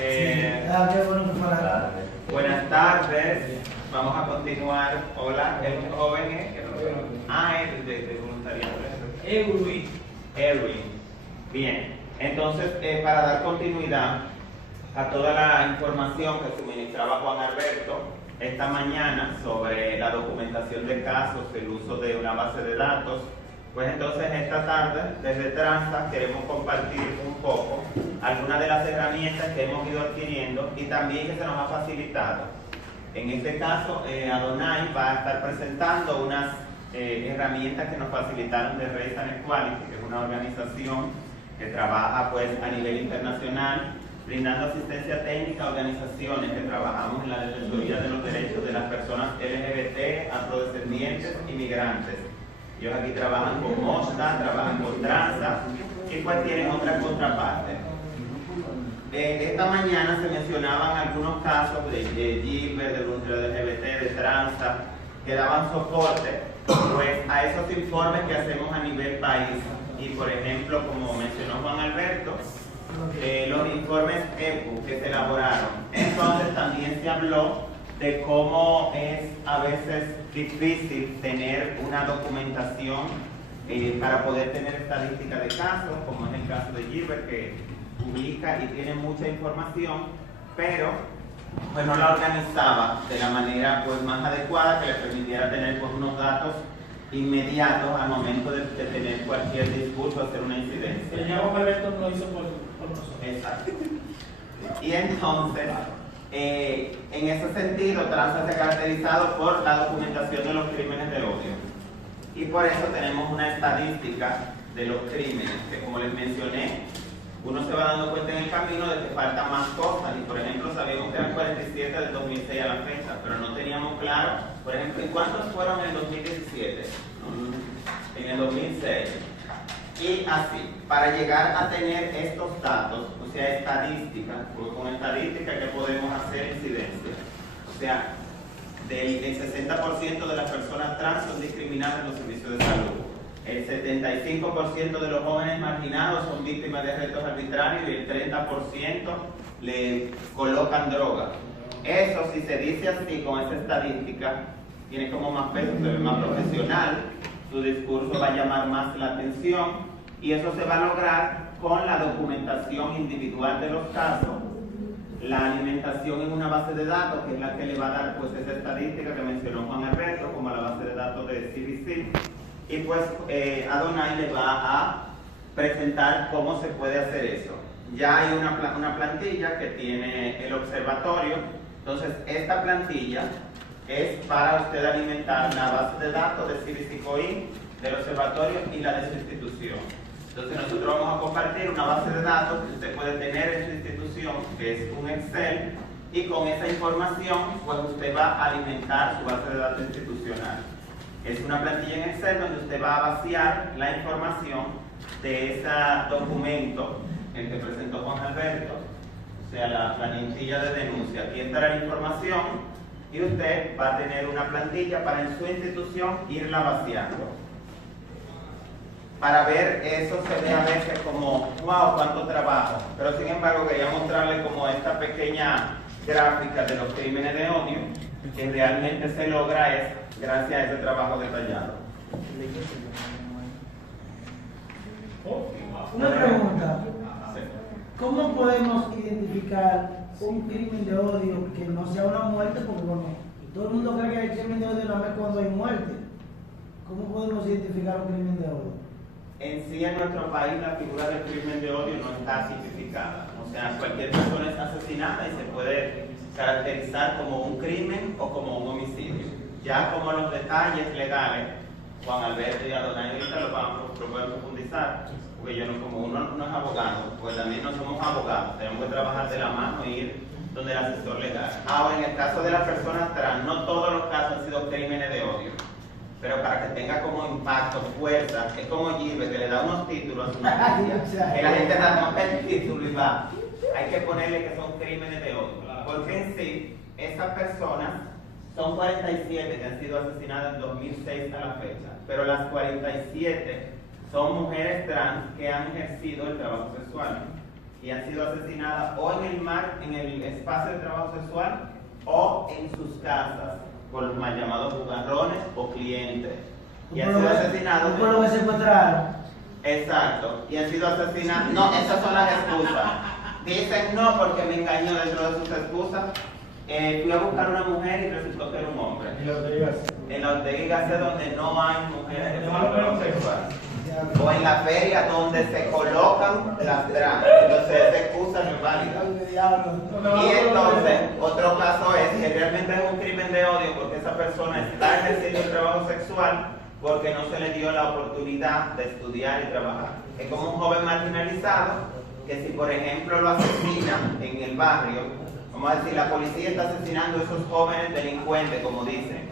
Qué bueno que fuera. Buenas tardes. Vamos a continuar. Hola, el joven es. Es de voluntariado. Erwin. Bien. Entonces, para dar continuidad a toda la información que suministraba Juan Alberto esta mañana sobre la documentación de casos, el uso de una base de datos, pues entonces esta tarde desde Transa queremos compartir un poco algunas de las herramientas que hemos ido adquiriendo y también que se nos ha facilitado. En este caso, Adonai va a estar presentando unas herramientas que nos facilitaron de Race and Equality, que es una organización que trabaja pues a nivel internacional, brindando asistencia técnica a organizaciones que trabajamos en la defensoría de los derechos de las personas LGBT, afrodescendientes y migrantes. Ellos aquí trabajan con Mosta, trabajan con Transa y pues tienen otra contraparte. Esta mañana se mencionaban algunos casos de Gilbert, de voluntariado LGBT, de Transa, que daban soporte pues, a esos informes que hacemos a nivel país. Y por ejemplo, como mencionó Juan Alberto, los informes EPU que se elaboraron. Entonces también se habló de cómo es a veces difícil tener una documentación para poder tener estadísticas de casos, como es el caso de Gilbert, que ubica y tiene mucha información, pero pues no la organizaba de la manera pues, más adecuada que le permitiera tener pues, unos datos inmediatos al momento de tener cualquier discurso, hacer una incidencia. El señor Alberto lo hizo por nosotros. Exacto. Y entonces, en ese sentido, Transa se ha caracterizado por la documentación de los crímenes de odio. Y por eso tenemos una estadística de los crímenes, que como les mencioné, uno se va dando cuenta en el camino de que faltan más cosas. Y por ejemplo, sabíamos que eran 47 del 2006 a la fecha, pero no teníamos claro, por ejemplo, ¿cuántos fueron en el 2017? En el 2006. Y así, para llegar a tener estos datos, o sea, estadísticas, porque con estadística que podemos hacer incidencia. O sea, del 60% de las personas trans son discriminadas en los servicios de salud. El 75% de los jóvenes marginados son víctimas de arrestos arbitrarios y el 30% le colocan droga. Eso, si se dice así con esa estadística, tiene como más peso, se ve más profesional, su discurso va a llamar más la atención y eso se va a lograr con la documentación individual de los casos, la alimentación en una base de datos, que es la que le va a dar pues esa estadística que mencionó Juan Alberto, como la base de datos de CDC. Y pues Adonai le va a presentar cómo se puede hacer eso. Ya hay una plantilla que tiene el observatorio. Entonces, esta plantilla es para usted alimentar la base de datos de CDC-COIN, del observatorio y la de su institución. Entonces, nosotros vamos a compartir una base de datos que usted puede tener en su institución, que es un Excel, y con esa información, pues usted va a alimentar su base de datos institucional. Es una plantilla en Excel donde usted va a vaciar la información de ese documento, el que presentó Juan Alberto, o sea, la plantilla de denuncia. Aquí estará la información y usted va a tener una plantilla para en su institución irla vaciando. Para ver eso se ve a veces como, wow, cuánto trabajo. Pero sin embargo quería mostrarle como esta pequeña gráfica de los crímenes de odio, que realmente se logra es gracias a ese trabajo detallado. Una pregunta. Sí. ¿Cómo podemos identificar un crimen de odio que no sea una muerte? Porque bueno, todo el mundo cree que el crimen de odio no es cuando hay muerte. ¿Cómo podemos identificar un crimen de odio? En sí, en nuestro país la figura del crimen de odio no está tipificada. O sea, cualquier persona es asesinada y se puede caracterizar como un crimen o como un homicidio. Ya como los detalles legales, Juan Alberto y Adonai ahorita lo vamos a profundizar, porque yo no, como uno no es abogado, pues también no somos abogados, tenemos que trabajar de la mano e ir donde el asesor legal. Ahora, en el caso de las personas trans, no todos los casos han sido crímenes de odio, pero para que tenga como impacto, fuerza, es como Gilbert, que le da unos títulos a su noticia, que la gente nota el título y va, hay que ponerle que son crímenes de odio, porque en sí, esas personas son 47 que han sido asesinadas en 2006 a la fecha, pero las 47 son mujeres trans que han ejercido el trabajo sexual. y han sido asesinadas o en el espacio de trabajo sexual o en sus casas por los mal llamados bugarrones o clientes. Y han sido asesinados. ¿Por lo que secuestraron? Exacto, y han sido asesinados. No, esas son las excusas. Dicen no porque me engañó dentro de sus excusas. Fui a buscar una mujer y resultó que era un hombre. En la Ortega y Gasset, donde no hay mujeres que son homosexuales. O en la feria donde se colocan las dragas. Entonces esa excusa no es válida. Y entonces, otro caso es que realmente es un crimen de odio porque esa persona está ejerciendo el trabajo sexual porque no se le dio la oportunidad de estudiar y trabajar. Es como un joven marginalizado que si por ejemplo lo asesinan en el barrio, vamos a decir, la policía está asesinando a esos jóvenes delincuentes, como dicen,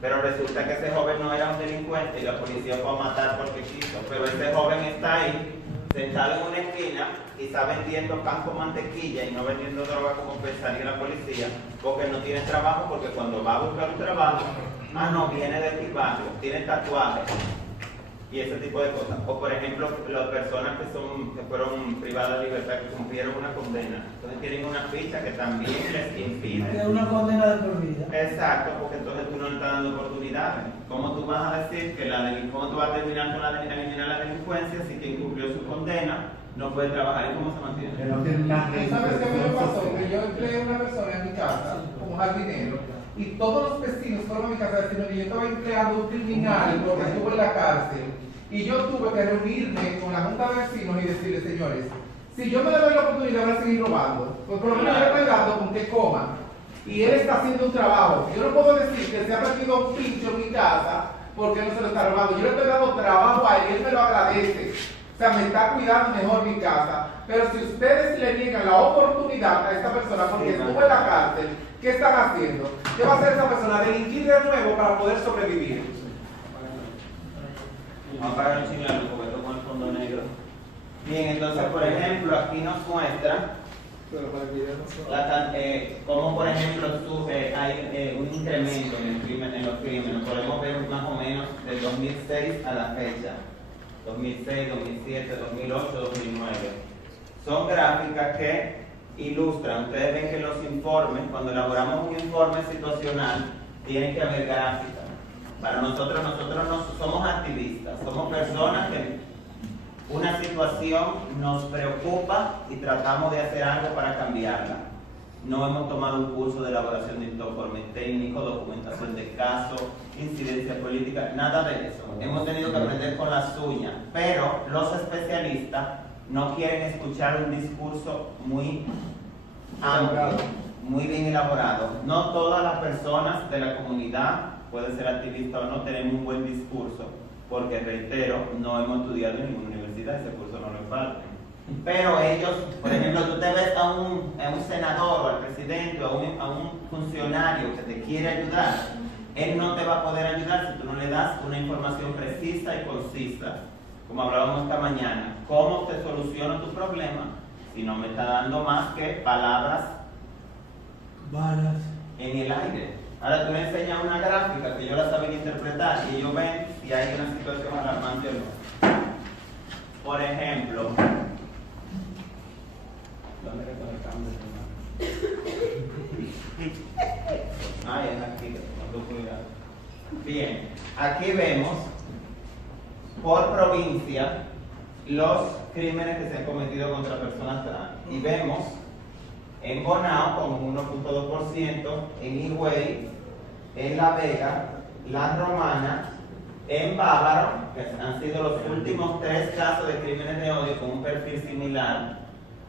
pero resulta que ese joven no era un delincuente y la policía fue a matar porque quiso, pero ese joven está ahí, sentado en una esquina, quizá vendiendo pan con mantequilla y no vendiendo droga como pensaría la policía, porque no tiene trabajo, porque cuando va a buscar un trabajo, no, viene de mi barrio, tiene tatuajes y ese tipo de cosas. O por ejemplo, las personas que fueron privadas de libertad, que cumplieron una condena, entonces tienen una ficha que también les impide. Es una condena de por vida. Exacto, porque entonces tú no le estás dando oportunidades. ¿Cómo tú vas a decir que cómo tú vas a terminar con eliminar la delincuencia si quien cumplió su condena no puede trabajar? ¿Y cómo se mantiene? Que no tiene nada de ¿Sabes qué me pasó? Que yo empleé a una persona en mi casa como jardinero y todos los vecinos fueron a mi casa a decirme que yo estaba empleando un criminal porque estuvo en la cárcel y yo tuve que reunirme con la junta de vecinos y decirles, señores, si yo no le doy la oportunidad van a seguir robando, pues por lo menos yo le estoy dando con que coma y él está haciendo un trabajo. Yo no puedo decir que se ha metido un pincho en mi casa porque no se lo está robando. Yo le estoy dando trabajo a él y él me lo agradece. O sea, me está cuidando mejor mi casa. Pero si ustedes le niegan la oportunidad a esta persona porque estuvo en la cárcel, ¿qué están haciendo? ¿Qué va a hacer esta persona? Delinquir de nuevo para poder sobrevivir. Vamos a pagar un chingado porque esto con el fondo negro. Bien, entonces, por ejemplo, aquí nos muestra como por ejemplo hay un incremento en los crímenes. Podemos ver más o menos del 2006 a la fecha. 2006, 2007, 2008, 2009. Son gráficas que ilustran. Ustedes ven que los informes, cuando elaboramos un informe situacional, tienen que haber gráficas. Para nosotros no somos activistas, somos personas que una situación nos preocupa y tratamos de hacer algo para cambiarla. No hemos tomado un curso de elaboración de informe técnico, documentación de caso, incidencia política, nada de eso. Hemos tenido que aprender con las uñas, pero los especialistas no quieren escuchar un discurso muy amplio, muy bien elaborado. No todas las personas de la comunidad, pueden ser activistas o no, tenemos un buen discurso, porque reitero, no hemos estudiado en ninguna universidad, ese curso no nos falta. Pero ellos, por ejemplo, tú te ves a un senador o al presidente o a un funcionario que te quiere ayudar, él no te va a poder ayudar si tú no le das una información precisa y concisa, como hablábamos esta mañana. ¿Cómo te soluciono tu problema si no me está dando más que palabras Balas. en el aire? Ahora tú me enseñas una gráfica que yo la sabía interpretar y ellos ven si hay una situación alarmante o no. Por ejemplo, ¿dónde que está el cambio? Ah, es aquí, con 2 pulgadas. Bien, aquí vemos por provincia los crímenes que se han cometido contra personas trans. Y vemos en Bonao con un 1.2%, en Higüey, en La Vega, La Romana, en Bávaro, que han sido los últimos 3 casos de crímenes de odio con un perfil similar.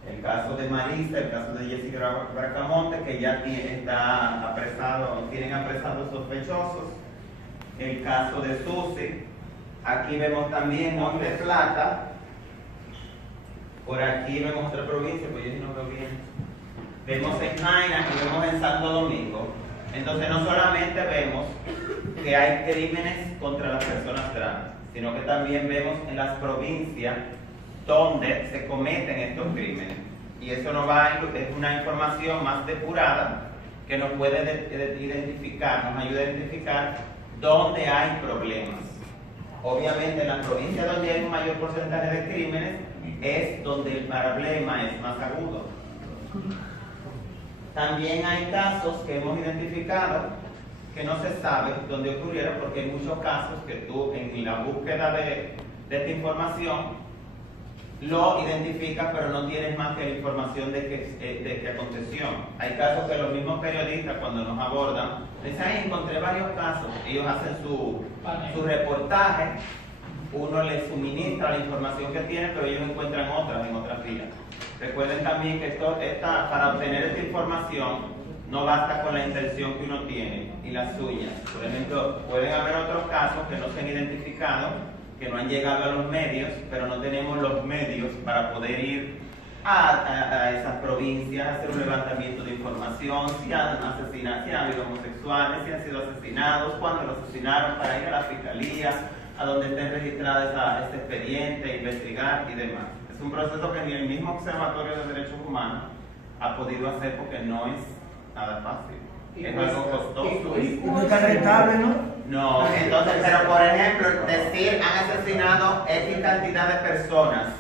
El caso de Marisa, el caso de Jessica Bracamonte, que ya está apresado, tienen apresados sospechosos. El caso de Susi. Aquí vemos también Monte Plata. Por aquí vemos otra provincia, pues yo no veo bien. Vemos en Jaina y vemos en Santo Domingo. Entonces no solamente vemos que hay crímenes contra las personas trans, sino que también vemos en las provincias donde se cometen estos crímenes. Y eso nos es una información más depurada que nos puede identificar, nos ayuda a identificar dónde hay problemas. Obviamente en las provincias donde hay un mayor porcentaje de crímenes, es donde el problema es más agudo. También hay casos que hemos identificado que no se sabe dónde ocurrieron, porque hay muchos casos que tú en la búsqueda de esta información lo identificas, pero no tienes más que la información de que aconteció. Hay casos que los mismos periodistas, cuando nos abordan, dicen: "Ay, encontré varios casos". Ellos hacen su reportaje, uno les suministra la información que tiene, pero ellos encuentran otras en otras vías. Recuerden también que para obtener esta información no basta con la intención que uno tiene y las suyas. Por ejemplo, pueden haber otros casos que no se han identificado, que no han llegado a los medios, pero no tenemos los medios para poder ir a esas provincias, hacer un levantamiento de información, si han asesinado, si han habido homosexuales, si han sido asesinados, cuándo los asesinaron, para ir a la fiscalía, a donde estén registradas este expediente, investigar y demás. Es un proceso que ni el mismo Observatorio de Derechos Humanos ha podido hacer, porque no es nada fácil. Es algo costoso. No está rentable, ¿no? No, entonces, pero por ejemplo, decir han asesinado X cantidad de personas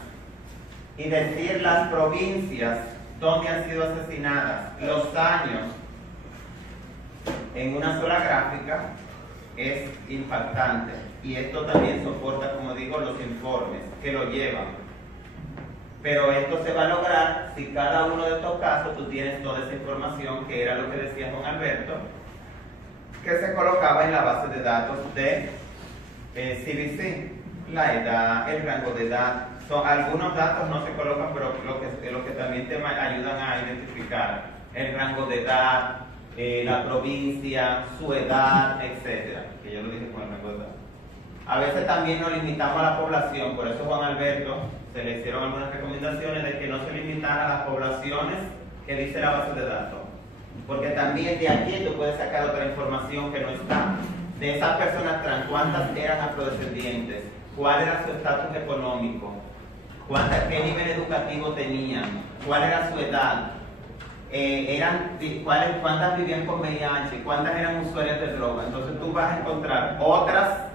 y decir las provincias donde han sido asesinadas, los años, en una sola gráfica, es impactante. Y esto también soporta, como digo, los informes que lo llevan. Pero esto se va a lograr si cada uno de estos casos tú tienes toda esa información, que era lo que decía Juan Alberto, que se colocaba en la base de datos de CBC. La edad, el rango de edad. Algunos datos no se colocan, pero lo que también te ayudan a identificar el rango de edad, la provincia, su edad, etcétera. Que yo lo dije con el rango de edad. A veces también nos limitamos a la población, por eso Juan Alberto se le hicieron algunas recomendaciones de que no se limitara a las poblaciones que dice la base de datos, porque también de aquí tú puedes sacar otra información que no está. De esas personas trans, ¿cuántas eran afrodescendientes? ¿Cuál era su estatus económico? ¿Qué nivel educativo tenían? ¿Cuál era su edad? ¿Cuántas vivían con VIH? ¿Cuántas eran usuarias de droga? Entonces tú vas a encontrar otras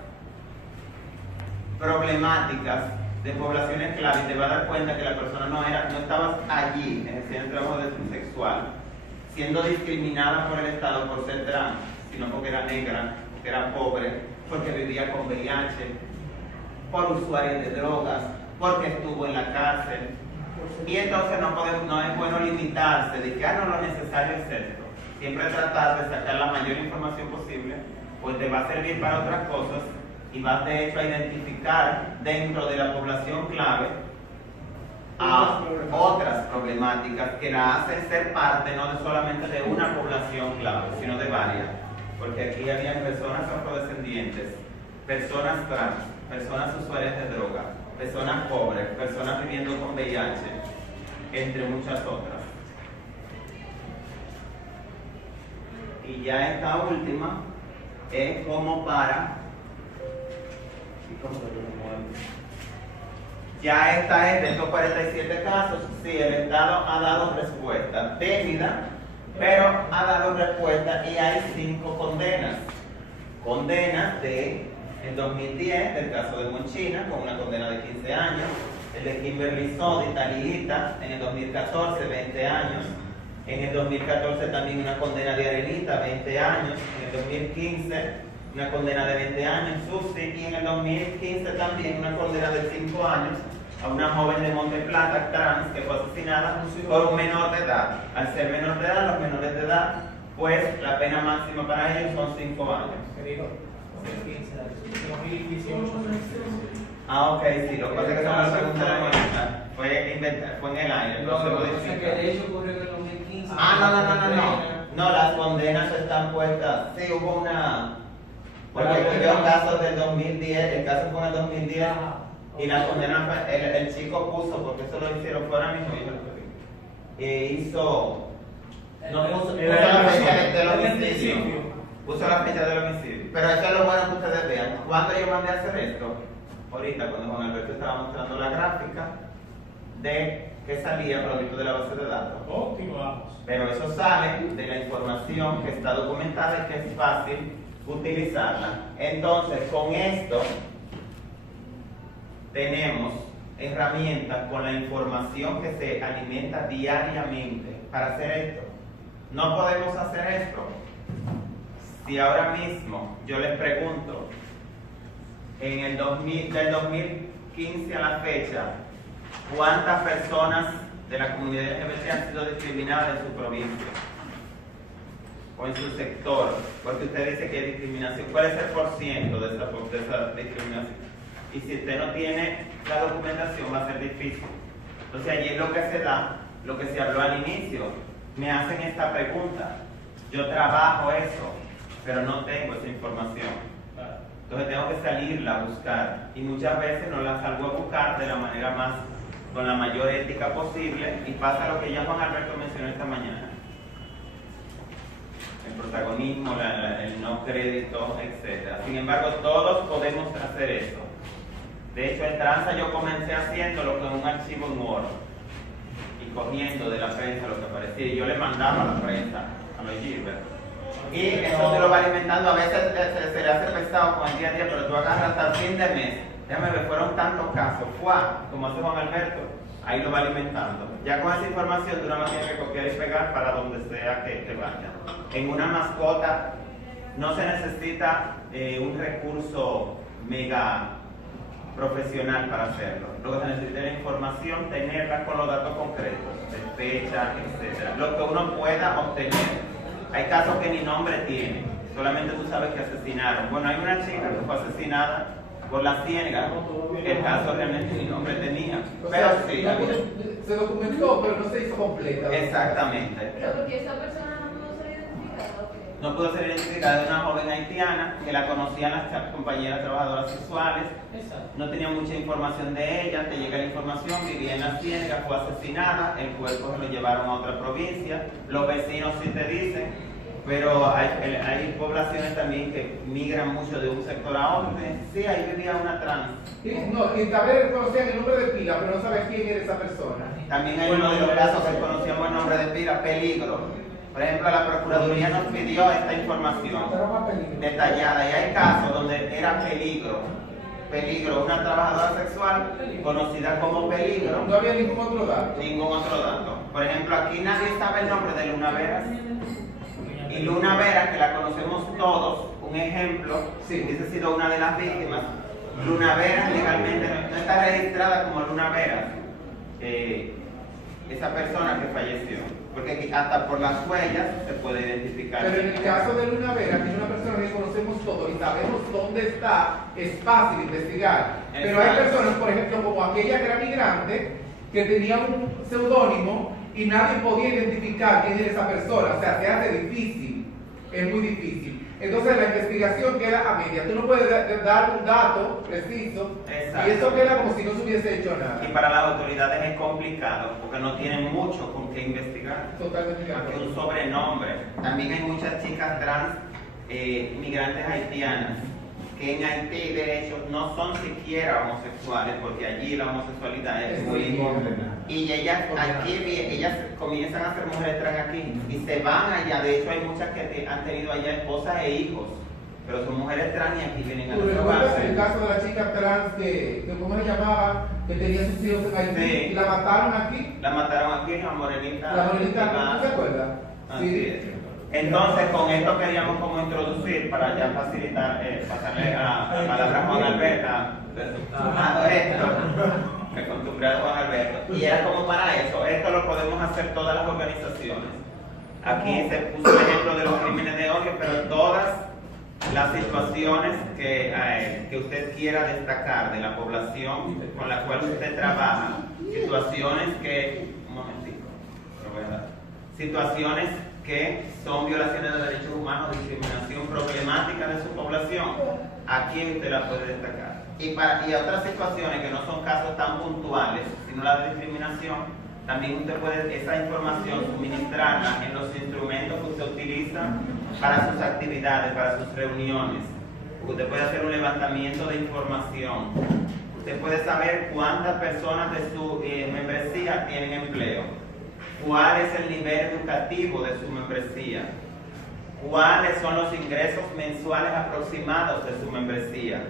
problemáticas de poblaciones clave y te vas a dar cuenta que la persona no estaba allí ejerciendo el trabajo sexual, siendo discriminada por el Estado por ser trans, sino porque era negra, porque era pobre, porque vivía con VIH, por usuarios de drogas, porque estuvo en la cárcel. Y entonces no es bueno limitarse de que no, lo necesario es esto. Siempre tratar de sacar la mayor información posible, pues te va a servir para otras cosas. Y vas de hecho a identificar dentro de la población clave a otras problemáticas que la hacen ser parte no de solamente de una población clave, sino de varias. Porque aquí había personas afrodescendientes, personas trans, personas usuarias de droga, personas pobres, personas viviendo con VIH, entre muchas otras. Y ya esta última es como para... Ya esta es de estos 47 casos, sí, el Estado ha dado respuesta tímida, pero ha dado respuesta y hay 5 condenas. Condenas de el 2010, del caso de Monchina, con una condena de 15 años, el de Kimberly Sodi, Talilita, en el 2014, 20 años, en el 2014 también una condena de Arenita, 20 años, en el 2015 una condena de 20 años, Susi, y en el 2015 también una condena de 5 años a una joven de Monte Plata, trans, que fue asesinada por un menor de edad. Al ser menor de edad, los menores de edad, pues la pena máxima para ellos son 5 años. Ah, ok, sí, lo que pasa es que esa es la pregunta de Mónica. Fue en el aire, no se modifica. Que de hecho ocurrió en el 2015. No, las condenas están puestas. Sí, hubo una... Porque hubo casos del 2010, el caso fue en el 2010, y la condena, el chico puso, porque eso lo hicieron fuera mismo, hizo, no puso la fecha del homicidio, puso la fecha del homicidio. Pero eso es lo bueno que ustedes vean. ¿Cuándo yo mandé a hacer esto? Ahorita, cuando Juan Alberto estaba mostrando la gráfica de que salía producto de la base de datos. Pero eso sale de la información que está documentada y que es fácil utilizarla. Entonces, con esto tenemos herramientas con la información que se alimenta diariamente para hacer esto. No podemos hacer esto si ahora mismo yo les pregunto, del 2015 a la fecha, ¿cuántas personas de la comunidad LGBT han sido discriminadas en su provincia o en su sector? Porque usted dice que hay discriminación. ¿Cuál es el porciento de esa discriminación? Y si usted no tiene la documentación va a ser difícil. Entonces allí es lo que se da, lo que se habló al inicio. Me hacen esta pregunta, yo trabajo eso, pero no tengo esa información. Entonces tengo que salirla a buscar y muchas veces no la salgo a buscar de la manera con la mayor ética posible y pasa lo que ya Juan Alberto mencionó esta mañana. El protagonismo, el no crédito, etc. Sin embargo, todos podemos hacer eso. De hecho, en Tranza yo comencé haciéndolo con un archivo en Word y cogiendo de la prensa lo que aparecía. Y yo le mandaba a la prensa, a los Gilbert. Y eso te lo va alimentando. A veces se le hace pesado con el día a día, pero tú agarras hasta el fin de mes. Déjame ver, fueron tantos casos. Como hace Juan Alberto, ahí lo va alimentando. Ya con esa información tú nada más tienes que copiar y pegar para donde sea que vaya. En una mascota no se necesita un recurso mega profesional para hacerlo. Lo que se necesita es la información, tenerla con los datos concretos, de fecha, etc. Lo que uno pueda obtener. Hay casos que ni nombre tienen, solamente tú sabes que asesinaron. Bueno, hay una chica que fue asesinada por la ciénaga, el caso realmente ni nombre tenía. Pero sí, se documentó, pero no se hizo completa. Exactamente. Pero porque esa persona no pudo ser identificada, ¿o qué? No pudo ser identificada, de una joven haitiana que la conocían las compañeras trabajadoras sexuales. No tenía mucha información de ella, te llega la información, vivía en la ciénaga, fue asesinada, el cuerpo se lo llevaron a otra provincia, los vecinos sí te dicen, pero hay poblaciones también que migran mucho de un sector a otro. Sí, ahí vivía una trans. No, y tal vez conocían el nombre de pila, pero no sabes quién era esa persona. También hay uno de los casos que conocíamos el nombre de pila, peligro. Por ejemplo, la Procuraduría nos pidió esta información detallada y hay casos donde era peligro, una trabajadora sexual conocida como peligro. No había ningún otro dato. Ningún otro dato. Por ejemplo, aquí nadie sabe el nombre de Luna Veras. Y Luna Veras, que la conocemos todos, un ejemplo, si hubiese sido una de las víctimas, Luna Veras legalmente no está registrada como Luna Veras. Esa persona que falleció, porque hasta por las huellas se puede identificar. Pero en el caso de Luna Vera, que es una persona que conocemos todos y sabemos dónde está, es fácil investigar. Pero hay personas, por ejemplo, como aquella que era migrante, que tenía un seudónimo y nadie podía identificar quién era esa persona. O sea, se hace difícil, es muy difícil. Entonces la investigación queda a media. Tú no puedes dar un dato preciso. Exacto. Y eso queda como si no se hubiese hecho nada. Y para las autoridades es complicado porque no tienen mucho con qué investigar. Totalmente de Más que acuerdo. un sobrenombre. También hay muchas chicas trans, migrantes haitianas, que en Haití de hecho no son siquiera homosexuales porque allí la homosexualidad es muy... Y ellas comienzan a ser mujeres trans aquí y se van allá. De hecho hay muchas que han tenido allá esposas e hijos, pero son mujeres trans y aquí vienen a ¿Tú nuestro recuerdas base. el caso de la chica trans que ¿cómo se llamaba? Que tenía sus hijos en Haití Sí. y la mataron aquí. La mataron aquí, la morenita. La morenita, ¿no te acuerdas? Así es. Entonces, con esto queríamos como introducir para ya facilitar, pasarle a la palabra a Juan Alberto, a esto, me acostumbré a Juan Alberto, y era como para eso, esto lo podemos hacer todas las organizaciones. Aquí se puso el ejemplo de los crímenes de odio, pero todas las situaciones que usted quiera destacar de la población con la cual usted trabaja, situaciones que, un momentico, lo voy a dar, situaciones que son violaciones de derechos humanos, discriminación problemática de su población, aquí usted la puede destacar. Y otras situaciones que no son casos tan puntuales, sino la de discriminación, también usted puede esa información suministrarla en los instrumentos que usted utiliza para sus actividades, para sus reuniones. Usted puede hacer un levantamiento de información. Usted puede saber cuántas personas de su membresía tienen empleo. ¿Cuál es el nivel educativo de su membresía? ¿Cuáles son los ingresos mensuales aproximados de su membresía?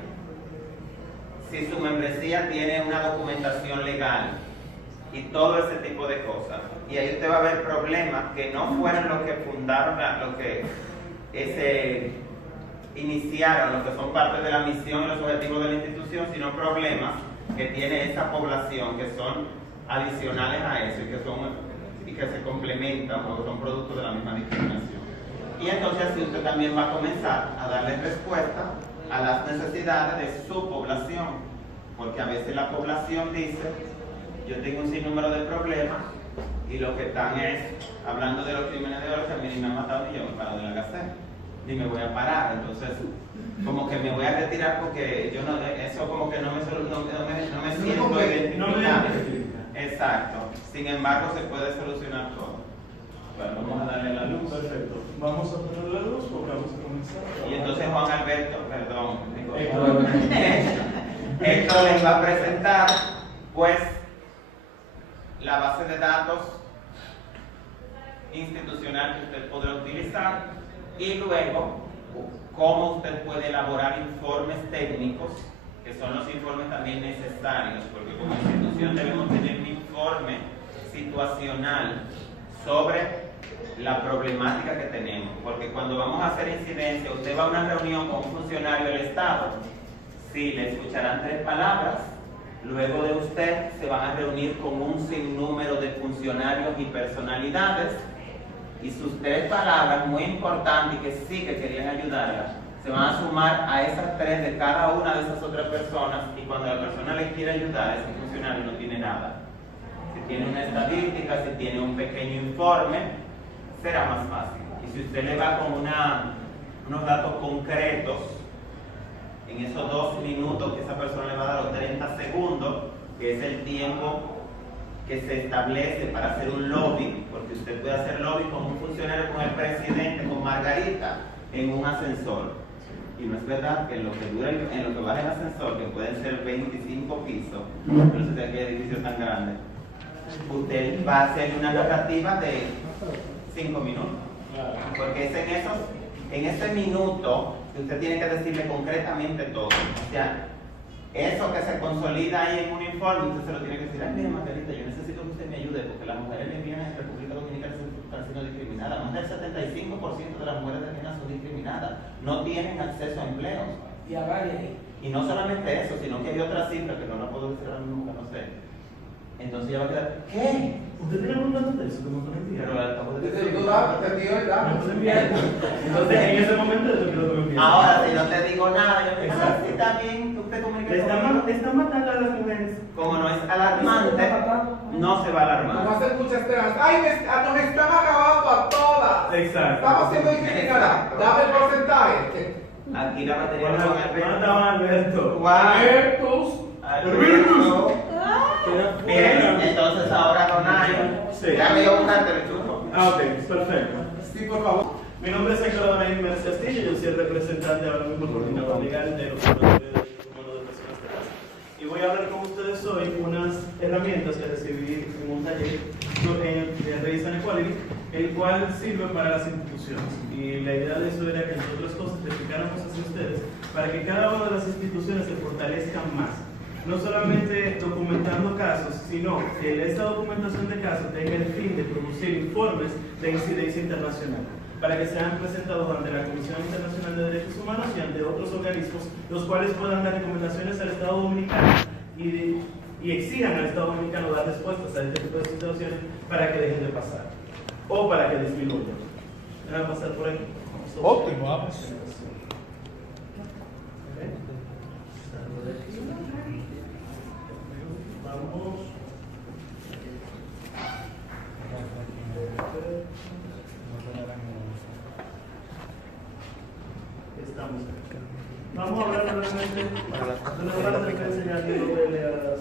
si su membresía tiene una documentación legal y todo ese tipo de cosas. Y ahí usted va a ver problemas que no fueron los que fundaron, los que iniciaron, los que son parte de la misión y los objetivos de la institución, sino problemas que tiene esa población que son adicionales a eso y que se complementan porque son productos de la misma discriminación. Y entonces así usted también va a comenzar a darle respuesta a las necesidades de su población, porque a veces la población dice, yo tengo un sinnúmero de problemas y lo que están es hablando de los crímenes de odio, que a mí ni me han matado ni yo me paro de la gaceta, ni me voy a parar, entonces como que me voy a retirar porque yo no, eso como que no me siento identificado. Exacto, sin embargo se puede solucionar todo. Bueno, vamos a darle la luz. Perfecto. Vamos a poner la luz porque vamos a comenzar. Y entonces Juan Alberto, perdón, Héctor les va a presentar pues la base de datos institucional que usted podrá utilizar y luego cómo usted puede elaborar informes técnicos, que son los informes también necesarios, porque como institución debemos tener un informe situacional sobre la problemática que tenemos, porque cuando vamos a hacer incidencia, usted va a una reunión con un funcionario del Estado, sí, le escucharán 3 palabras, luego de usted se van a reunir con un sinnúmero de funcionarios y personalidades, y sus 3 palabras, muy importantes y que sí que querían ayudarla, se van a sumar a esas 3 de cada una de esas otras personas, y cuando la persona le quiere ayudar, ese funcionario no tiene nada. Si tiene una estadística, si tiene un pequeño informe, será más fácil. Y si usted le va con unos datos concretos, en esos 2 minutos que esa persona le va a dar, o 30 segundos, que es el tiempo que se establece para hacer un lobby, porque usted puede hacer lobby con un funcionario, con el presidente, con Margarita, en un ascensor. Y no es verdad que en lo que dura, en lo que baja el ascensor, que pueden ser 25 pisos, no sé si aquí hay edificios tan grandes, usted va a hacer una narrativa de 5 minutos. Porque es en ese minuto que usted tiene que decirle concretamente todo. O sea, eso que se consolida ahí en un informe, usted se lo tiene que decir, ay, mira Margarita, yo necesito que usted me ayude porque las mujeres lesbianas en República Dominicana están siendo discriminadas. Más del 75% de las mujeres lesbianas son discriminadas, no tienen acceso a empleos. Y a varias. Y no solamente eso, sino que hay otra cifra que no la puedo decir ahora mismo, que no sé. Entonces ya va a quedar, ¿qué? ¿Usted tiene algún dato de eso que me puede enviar? Pero la acabo de Desde decir. tu dato, te dio el dato. ¿Me puede enviar? Entonces, en ese momento yo quiero que me envíe. Ahora, si no te digo nada, yo te digo, Exacto. sí, está bien, usted comunica Le conmigo. están matando a las mujeres. Como no es alarmante, no se va a No alarmar. hacer mucha esperanza. ¡Ay, nos están acabando a todas! Exacto. Estamos siendo discriminadas. Dame el porcentaje. Aquí la batería no va a ver. Mata a Alberto. Albertus. Alberto. Bien, entonces ahora Donayo. Sí. Ya me dio un cante de chufo. Ah, ok, perfecto. Sí, por favor. Mi nombre es Héctor Donayo Jiménez Castillo, yo soy el representante ahora mismo coordinador legal de los Derechos Humanos de Personas Trans. Y voy a hablar con ustedes hoy unas herramientas que recibí en un taller de Race and Equality, el cual sirve para las instituciones. Y la idea de eso era que nosotros cosificáramos hacia ustedes para que cada una de las instituciones se fortalezcan más. No solamente documentando casos, sino que esta documentación de casos tenga el fin de producir informes de incidencia internacional, para que sean presentados ante la Comisión Internacional de Derechos Humanos y ante otros organismos, los cuales puedan dar recomendaciones al Estado Dominicano y exijan al Estado Dominicano dar respuestas a este tipo de situaciones para que dejen de pasar o para que disminuyan. Déjame pasar por aquí. Óptimo, vamos. Vamos. Estamos. Vamos a hablar realmente de la parte que enseñar que lo vele a las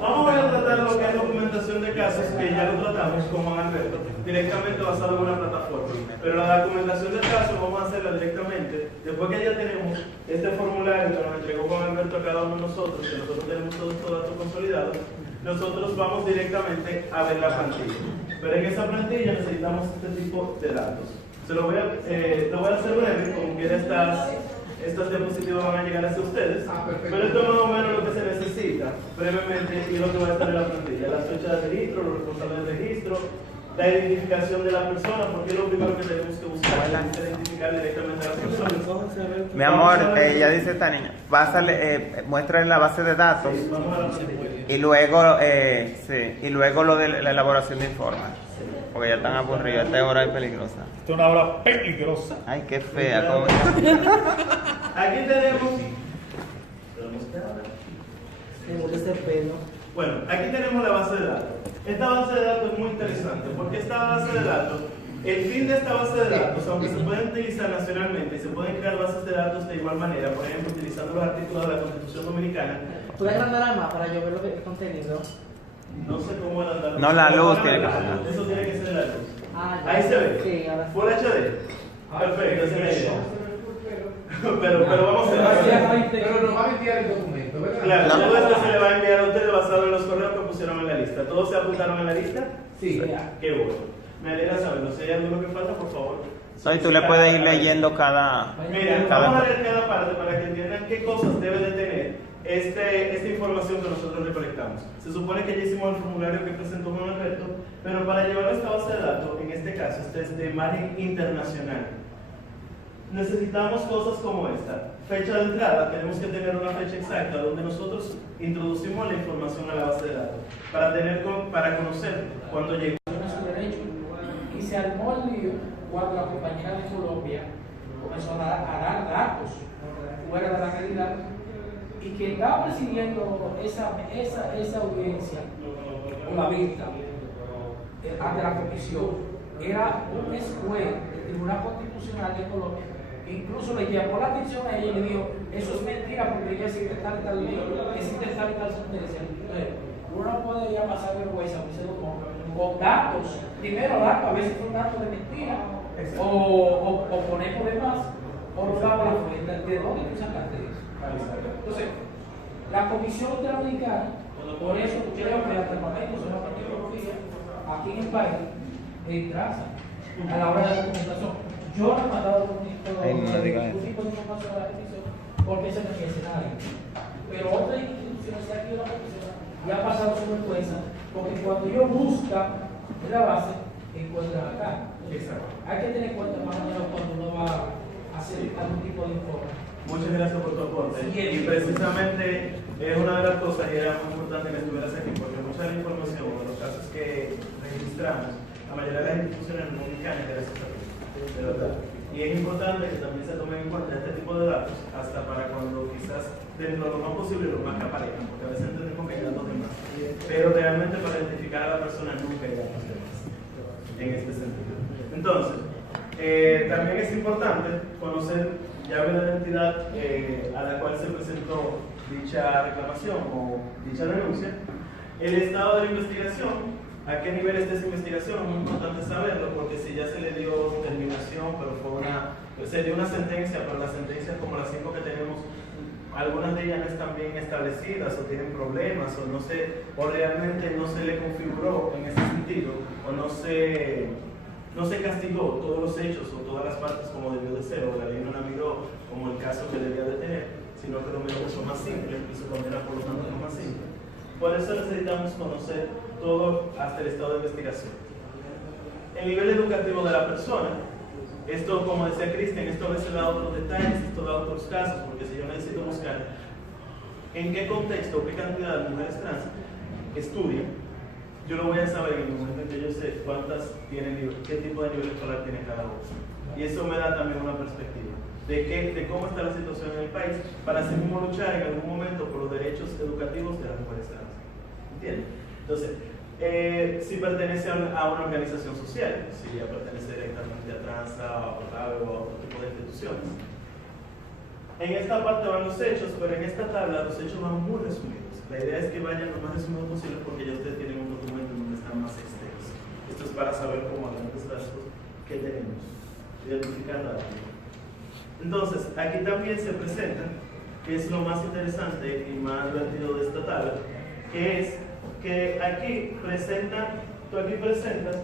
Vamos a tratar lo que es documentación de casos, que ya lo tratamos con Juan Alberto, directamente basado en una plataforma. Pero la documentación del caso vamos a hacerla directamente. Después que ya tenemos este formulario que nos entregó Juan Alberto a cada uno de nosotros, que nosotros tenemos todos estos datos consolidados, nosotros vamos directamente a ver la plantilla. Pero en esa plantilla necesitamos este tipo de datos. Lo voy a hacer breve, como quiera estas diapositivas van a llegar hacia ustedes, Perfecto. pero esto es más o menos lo que se necesita brevemente y lo que va a estar en la plantilla: las fechas de registro, los responsables de registro, la identificación de la persona, porque es lo primero que tenemos que buscar, es identificar directamente a las personas. Mi amor, ya dice esta niña, muestra en la base de datos Sí, vamos a la plantilla. y luego lo de la elaboración de informes. Porque ya están aburridos, esta hora es peligrosa. Esta es una hora peligrosa. Ay, qué fea. ¿Cómo? Aquí tenemos. Ese pelo. Bueno, aquí tenemos la base de datos. Esta base de datos es muy interesante porque esta base de datos, el fin de esta base de datos, aunque se pueden utilizar nacionalmente, se pueden crear bases de datos de igual manera, por ejemplo, utilizando los artículos de la Constitución Dominicana. ¿Puedes agrandar más para yo ver lo que el contenido? No sé cómo era andar. No, la luz tiene que ser. Eso tiene que ser la luz. Ah, ya. Ahí se ve. Sí, ahora sí. Full HD. Perfecto, esa es la idea. Pero vamos a ver. Pero nos va a enviar el documento, ¿verdad? Claro, todo esto se le va a enviar a ustedes basado en los correos que pusieron en la lista. ¿Todos se apuntaron en la lista? Sí. Qué bueno. Me alegra saberlo. Si hay alguno que falta, por favor. Soy, tú le puedes ir leyendo cada... Miren, vamos a leer cada parte para que entiendan qué cosas debe de tener esta información que nosotros recolectamos. Se supone que ya hicimos el formulario que presentó Juan Alberto, pero para llevar esta base de datos, en este caso, esta es de margen internacional. Necesitamos cosas como esta. Fecha de entrada, tenemos que tener una fecha exacta donde nosotros introducimos la información a la base de datos para conocer cuándo llegó. Tiene su derecho. Y se armó el lío cuando la compañera de Colombia comenzó a dar datos fuera de la realidad y que estaba presidiendo esa audiencia o la vista ante la comisión era un ex juez del Tribunal Constitucional de Colombia. Incluso le llamó la atención a ella y le dijo: eso es mentira porque ella existe tal y tal ley, existe tal y tal sentencia. Entonces, uno no puede ya pasar vergüenza con datos. Primero, datos, a veces son datos de mentira, o poner por demás, o robar la fuente. ¿De dónde tú sacaste eso? Entonces, la Comisión Interamericana, por eso creo que hasta el momento se va a tecnología aquí en el país, traza a la hora de la documentación. Yo no he mandado ningún tipo de información a la comisión porque ese no es el escenario. Pero otras instituciones, se aquí en la comisión, ya ha pasado su vergüenza, porque cuando yo busca en la base, encuentran acá. Exacto. Hay que tener en cuenta más o menos cuando uno va a hacer algún tipo de informe. Muchas gracias por tu aporte. Y precisamente es una de las cosas y era muy importante que estuvieras aquí, porque mucha de la información de los casos que registramos, la mayoría de las instituciones dominicanas interesan a ti. De verdad. Y es importante que también se tomen en cuenta este tipo de datos, hasta para cuando quizás dentro de lo más posible los más que aparezcan, porque a veces entendemos que hay datos de más. Pero realmente para identificar a la persona nunca hay datos de más, en este sentido. Entonces, también es importante conocer llave de identidad a la cual se presentó dicha reclamación o dicha denuncia, el estado de la investigación. ¿A qué nivel está esa investigación? Es muy importante saberlo, porque si ya se le dio terminación, pero se dio una sentencia, pero las sentencias como las 5 que tenemos, algunas de ellas no están bien establecidas o tienen problemas o realmente no se le configuró en ese sentido o no se castigó todos los hechos o todas las partes como debió de ser, o la ley no la miró como el caso que debía de tener, sino que lo miró que son más simples y su condena por lo tanto es más simple. Por eso necesitamos conocer todo hasta el estado de investigación. El nivel educativo de la persona, esto como decía Cristian, esto a veces da otros detalles, esto da otros casos, porque si yo necesito buscar en qué contexto, qué cantidad de mujeres trans estudian, yo lo voy a saber en el momento en que yo sé cuántas tienen, qué tipo de nivel escolar tiene cada uno. Y eso me da también una perspectiva de cómo está la situación en el país, para así mismo luchar en algún momento por los derechos educativos de las mujeres trans. ¿Entienden? Entonces, si pertenece a una organización social, si ya pertenece directamente a Transa, a Portable o a otro tipo de instituciones. En esta parte van los hechos, pero en esta tabla los hechos van muy resumidos. La idea es que vayan lo más resumido posible porque ya ustedes tienen un documento donde están más extensos. Esto es para saber cómo grandes rasgos que tenemos, identificar datos. Entonces, aquí también se presenta, que es lo más interesante y más divertido de esta tabla, que es que aquí tú aquí presentas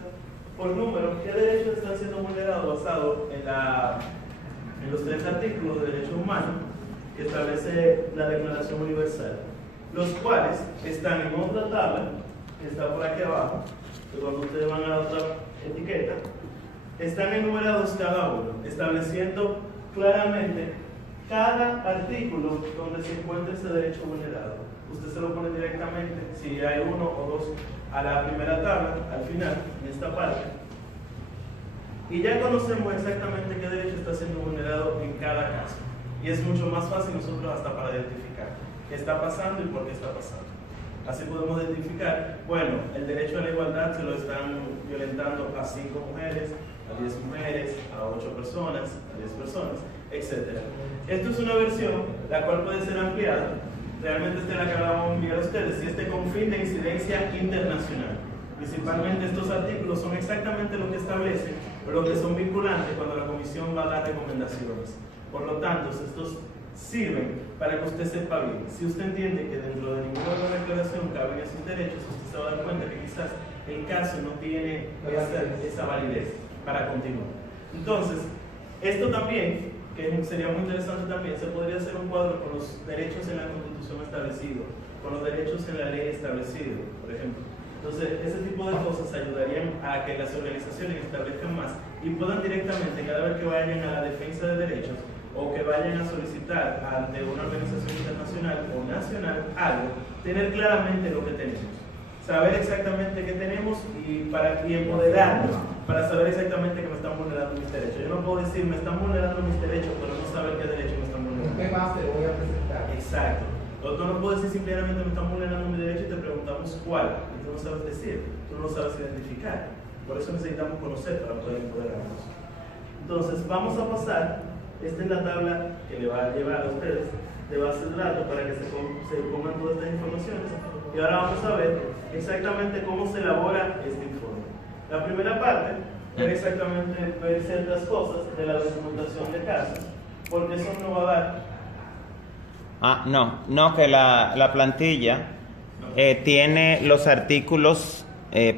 por número qué derechos están siendo vulnerados basado en los 3 artículos de derechos humanos que establece la Declaración Universal, los cuales están en otra tabla que está por aquí abajo, que cuando ustedes van a la otra etiqueta, están enumerados cada uno, estableciendo claramente cada artículo donde se encuentra ese derecho vulnerado. Usted se lo pone directamente, si hay 1 o 2, a la primera tabla, al final, en esta parte. Y ya conocemos exactamente qué derecho está siendo vulnerado en cada caso. Y es mucho más fácil nosotros hasta para identificar qué está pasando y por qué está pasando. Así podemos identificar, bueno, el derecho a la igualdad se lo están violentando a 5 mujeres, a 10 mujeres, a 8 personas, a 10 personas, etc. Esto es una versión la cual puede ser ampliada. Realmente esta es la que vamos a enviar a ustedes, y este con fin de incidencia internacional. Principalmente estos artículos son exactamente lo que establecen, pero lo que son vinculantes cuando la comisión va a dar recomendaciones. Por lo tanto, estos sirven para que usted sepa bien. Si usted entiende que dentro de ninguna otra declaración caben esos derechos, usted se va a dar cuenta que quizás el caso no tiene esa validez para continuar. Entonces, esto también, que sería muy interesante también, se podría hacer un cuadro con los derechos en la Constitución establecidos, con los derechos en la ley establecidos, por ejemplo. Entonces, ese tipo de cosas ayudarían a que las organizaciones establezcan más y puedan directamente, cada vez que vayan a la defensa de derechos o que vayan a solicitar ante una organización internacional o nacional algo, tener claramente lo que tenemos. Saber exactamente qué tenemos y empoderarnos para saber exactamente que me están vulnerando mis derechos. Yo no puedo decir, me están vulnerando mis derechos, pero no saber qué derecho me están vulnerando. ¿Qué más te voy a presentar? Exacto. Tú no puedes decir simplemente me están vulnerando mi derecho y te preguntamos cuál. Y tú no sabes decir, tú no sabes identificar. Por eso necesitamos conocer para poder empoderarnos. Entonces, vamos a pasar. Esta es la tabla que le va a llevar a ustedes de base de datos para que se pongan todas estas informaciones. Y ahora vamos a ver exactamente cómo se elabora este informe. La primera parte es exactamente ver ciertas cosas de la documentación de casos, porque eso no va a dar. No, que la plantilla tiene los artículos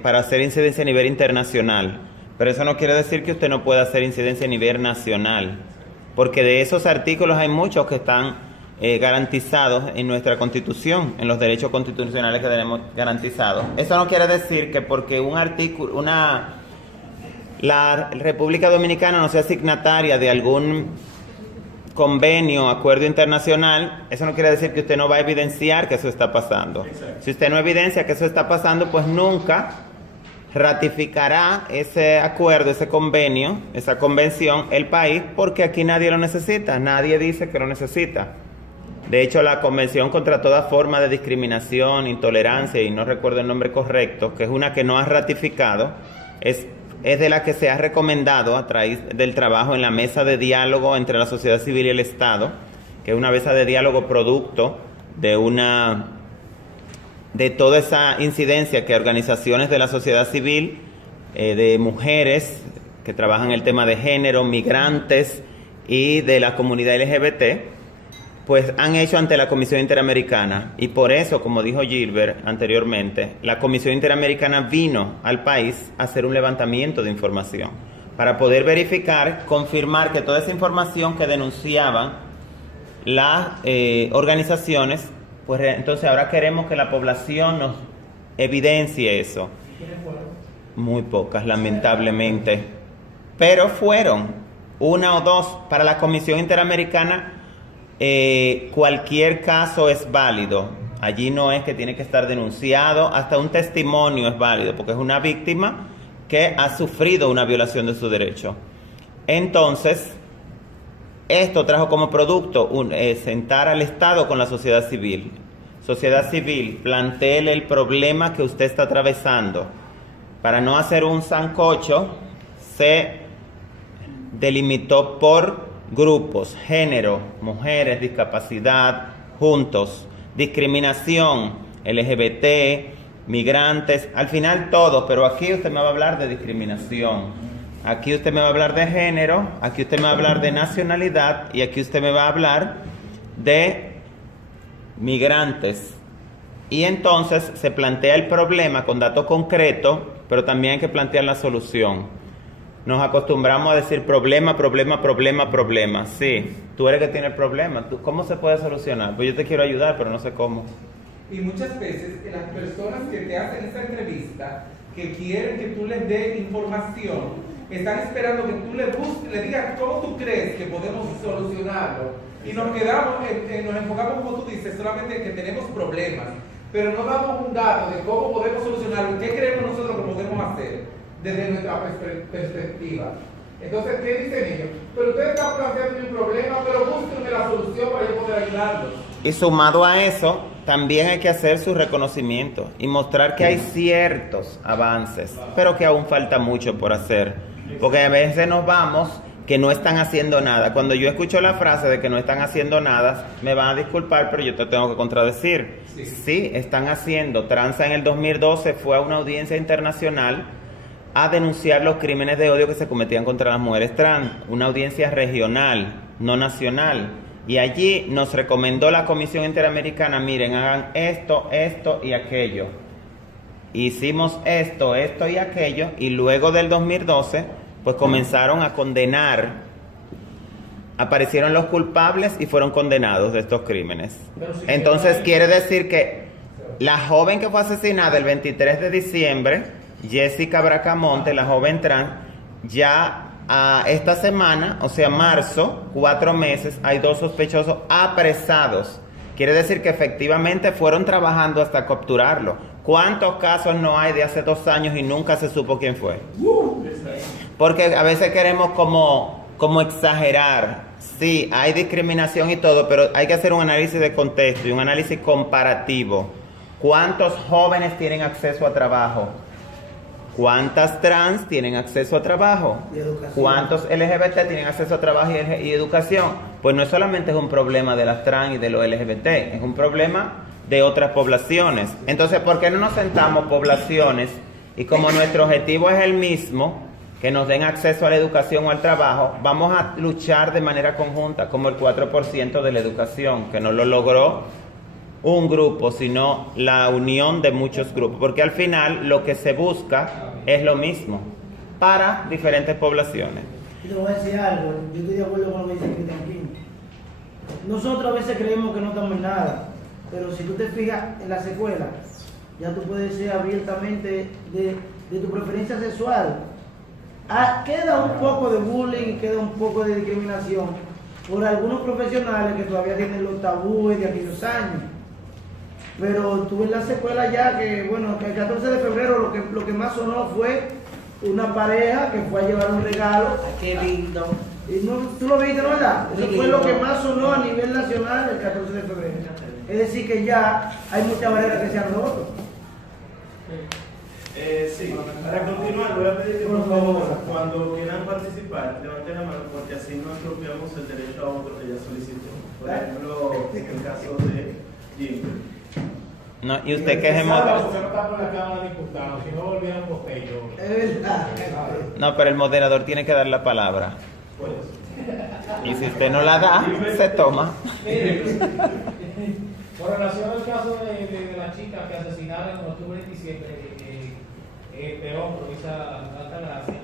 para hacer incidencia a nivel internacional, pero eso no quiere decir que usted no pueda hacer incidencia a nivel nacional, porque de esos artículos hay muchos que están garantizados en nuestra Constitución, en los derechos constitucionales que tenemos garantizados. Eso no quiere decir que porque un artículo, la República Dominicana no sea signataria de algún convenio, acuerdo internacional, eso no quiere decir que usted no va a evidenciar que eso está pasando. Exacto. Si usted no evidencia que eso está pasando, pues nunca ratificará ese acuerdo, ese convenio, esa convención, el país, porque aquí nadie lo necesita, nadie dice que lo necesita. De hecho, la Convención contra toda forma de discriminación, intolerancia, y no recuerdo el nombre correcto, que es una que no ha ratificado, es de la que se ha recomendado a través del trabajo en la mesa de diálogo entre la sociedad civil y el Estado, que es una mesa de diálogo producto de toda esa incidencia que organizaciones de la sociedad civil, de mujeres que trabajan el tema de género, migrantes y de la comunidad LGBT, pues han hecho ante la Comisión Interamericana. Y por eso, como dijo Gilbert anteriormente, la Comisión Interamericana vino al país a hacer un levantamiento de información para poder verificar, confirmar que toda esa información que denunciaban las organizaciones, pues entonces ahora queremos que la población nos evidencie eso. ¿Quiénes fueron? Muy pocas, lamentablemente. Pero fueron 1 o 2 para la Comisión Interamericana. Cualquier caso es válido. Allí no es que tiene que estar denunciado, hasta un testimonio es válido, porque es una víctima que ha sufrido una violación de su derecho. Entonces, esto trajo como producto sentar al Estado con la sociedad civil. Sociedad civil, plantéele el problema que usted está atravesando. Para no hacer un sancocho, se delimitó por grupos, género, mujeres, discapacidad, juntos, discriminación, LGBT, migrantes, al final todos, pero aquí usted me va a hablar de discriminación, aquí usted me va a hablar de género, aquí usted me va a hablar de nacionalidad y aquí usted me va a hablar de migrantes. Y entonces se plantea el problema con datos concretos pero también hay que plantear la solución. Nos acostumbramos a decir problema, problema, problema, problema. Sí, tú eres el que tiene el problema. ¿Cómo se puede solucionar? Pues yo te quiero ayudar, pero no sé cómo. Y muchas veces las personas que te hacen esa entrevista, que quieren que tú les dé información, están esperando que tú le digas cómo tú crees que podemos solucionarlo. Y nos quedamos, nos enfocamos, como tú dices, solamente en que tenemos problemas, pero no damos un dato de cómo podemos solucionarlo, qué creemos nosotros que podemos hacer desde nuestra perspectiva. Entonces, ¿qué dicen ellos? Pero ustedes están planteando un problema, pero búsquenme la solución para yo poder ayudarlos. Y sumado a eso, también hay que hacer su reconocimiento y mostrar que hay ciertos avances, pero que aún falta mucho por hacer. Porque a veces nos vamos que no están haciendo nada. Cuando yo escucho la frase de que no están haciendo nada, me van a disculpar, pero yo te tengo que contradecir. Sí, están haciendo. Transa en el 2012 fue a una audiencia internacional a denunciar los crímenes de odio que se cometían contra las mujeres trans. Una audiencia regional, no nacional. Y allí nos recomendó la Comisión Interamericana, miren, hagan esto, esto y aquello. Hicimos esto, esto y aquello, y luego del 2012, pues comenzaron a condenar. Aparecieron los culpables y fueron condenados de estos crímenes. Entonces quiere decir que la joven que fue asesinada el 23 de diciembre, Jessica Bracamonte, la joven trans, ya esta semana, o sea marzo, 4 meses, hay 2 sospechosos apresados. Quiere decir que efectivamente fueron trabajando hasta capturarlo. ¿Cuántos casos no hay de hace 2 años y nunca se supo quién fue? Porque a veces queremos como exagerar. Sí, hay discriminación y todo, pero hay que hacer un análisis de contexto y un análisis comparativo. ¿Cuántos jóvenes tienen acceso a trabajo? ¿Cuántas trans tienen acceso a trabajo? ¿Cuántos LGBT tienen acceso a trabajo y educación? Pues no solamente es un problema de las trans y de los LGBT, es un problema de otras poblaciones. Entonces, ¿por qué no nos sentamos poblaciones y como nuestro objetivo es el mismo, que nos den acceso a la educación o al trabajo, vamos a luchar de manera conjunta, como el 4% de la educación, que no lo logró un grupo, sino la unión de muchos grupos, porque al final lo que se busca es lo mismo para diferentes poblaciones. Yo te voy a decir algo, yo estoy de acuerdo con lo que dice Cristian King. Nosotros a veces creemos que no estamos en nada, pero si tú te fijas en la secuela, ya tú puedes ser abiertamente de tu preferencia sexual. Queda un poco de bullying, queda un poco de discriminación por algunos profesionales que todavía tienen los tabúes de aquellos años. Pero tú en la secuela ya que, bueno, que el 14 de febrero lo que más sonó fue una pareja que fue a llevar un regalo. Qué lindo. Y no, tú lo viste, ¿no, verdad? Eso fue lo que más sonó a nivel nacional el 14 de febrero. Es decir, que ya hay muchas barreras que se han roto. Sí, para continuar voy a pedir que por favor, cuando quieran participar, levanten la mano porque así no apropiamos el derecho a otro que ya solicitó. Por ejemplo, en el caso de Jim. No, ¿y usted qué es el moderador? moderador? No estamos en la Cámara de Diputados, si no volvieran botello. Es verdad. No, pero el moderador tiene que dar la palabra. Pues, Y si usted no la da, se toma. Con relación al caso de la chica que asesinaron en octubre 27, Peón, provincia de Altagracia,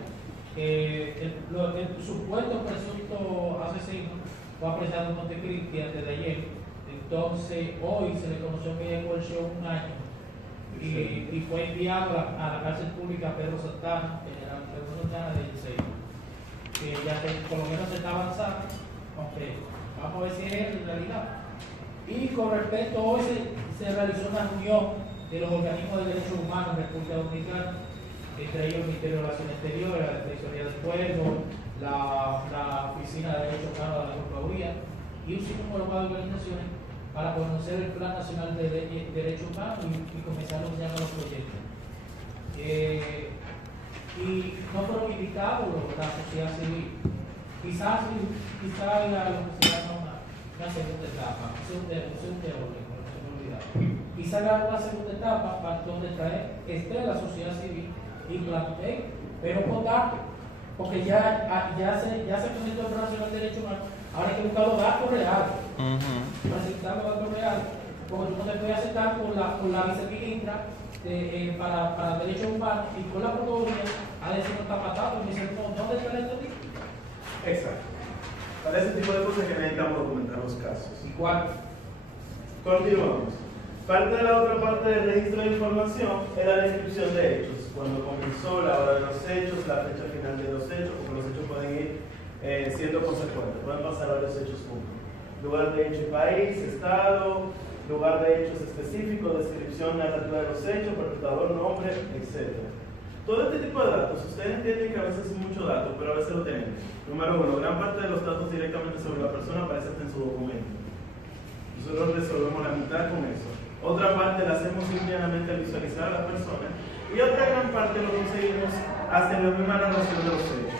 el supuesto presunto asesino fue apresado en Montecristi antes de ayer. Entonces, hoy se le conoció que ella conoció 1 año y fue enviado a la cárcel pública Pedro Santana, Pedro Santana de 16, que ya por lo menos se está avanzando, aunque vamos a ver si es en realidad. Y con respecto, hoy se realizó una reunión de los organismos de derechos humanos en República Dominicana, entre ellos el Ministerio de Relaciones Exteriores, la Defensoría del Pueblo, la Oficina de Derechos Humanos de la Procuraduría y un sinnúmero de organizaciones para conocer el Plan Nacional de Derechos Humanos y comenzar a diseñar los proyectos. Y no fueron invitados la sociedad civil. Quizás lo que se llama una segunda etapa, quizá haga una segunda etapa para donde esté la sociedad civil y plantee, pero por datos, porque ya se conectó el Plan Nacional de Derechos Humanos, ahora hay que buscar los datos reales, presentar los datos reales, Porque tú no te puedes acercar con la viceministra para derechos humanos y con la Procuraduría a decir no está matado, y dicen, no, ¿dónde está el tipo? Exacto. Para ese tipo de cosas que necesitamos documentar los casos. Igual. Continuamos. Parte de la otra parte del registro de información es la descripción de hechos. Cuando comenzó, la hora de los hechos, la fecha final de los hechos, porque los hechos pueden ir siendo consecuentes, pueden pasar varios hechos juntos. Lugar de hecho y país, estado, lugar de hechos específico, descripción narrativa de los hechos, perpetrador, nombre, etc. Todo este tipo de datos, ustedes entienden que a veces es mucho dato, pero a veces lo tenemos. Número uno, gran parte de los datos directamente sobre la persona aparecen en su documento. Nosotros resolvemos la mitad con eso. Otra parte la hacemos simplemente al visualizar a la persona y otra gran parte lo conseguimos hacia la misma narración de los hechos.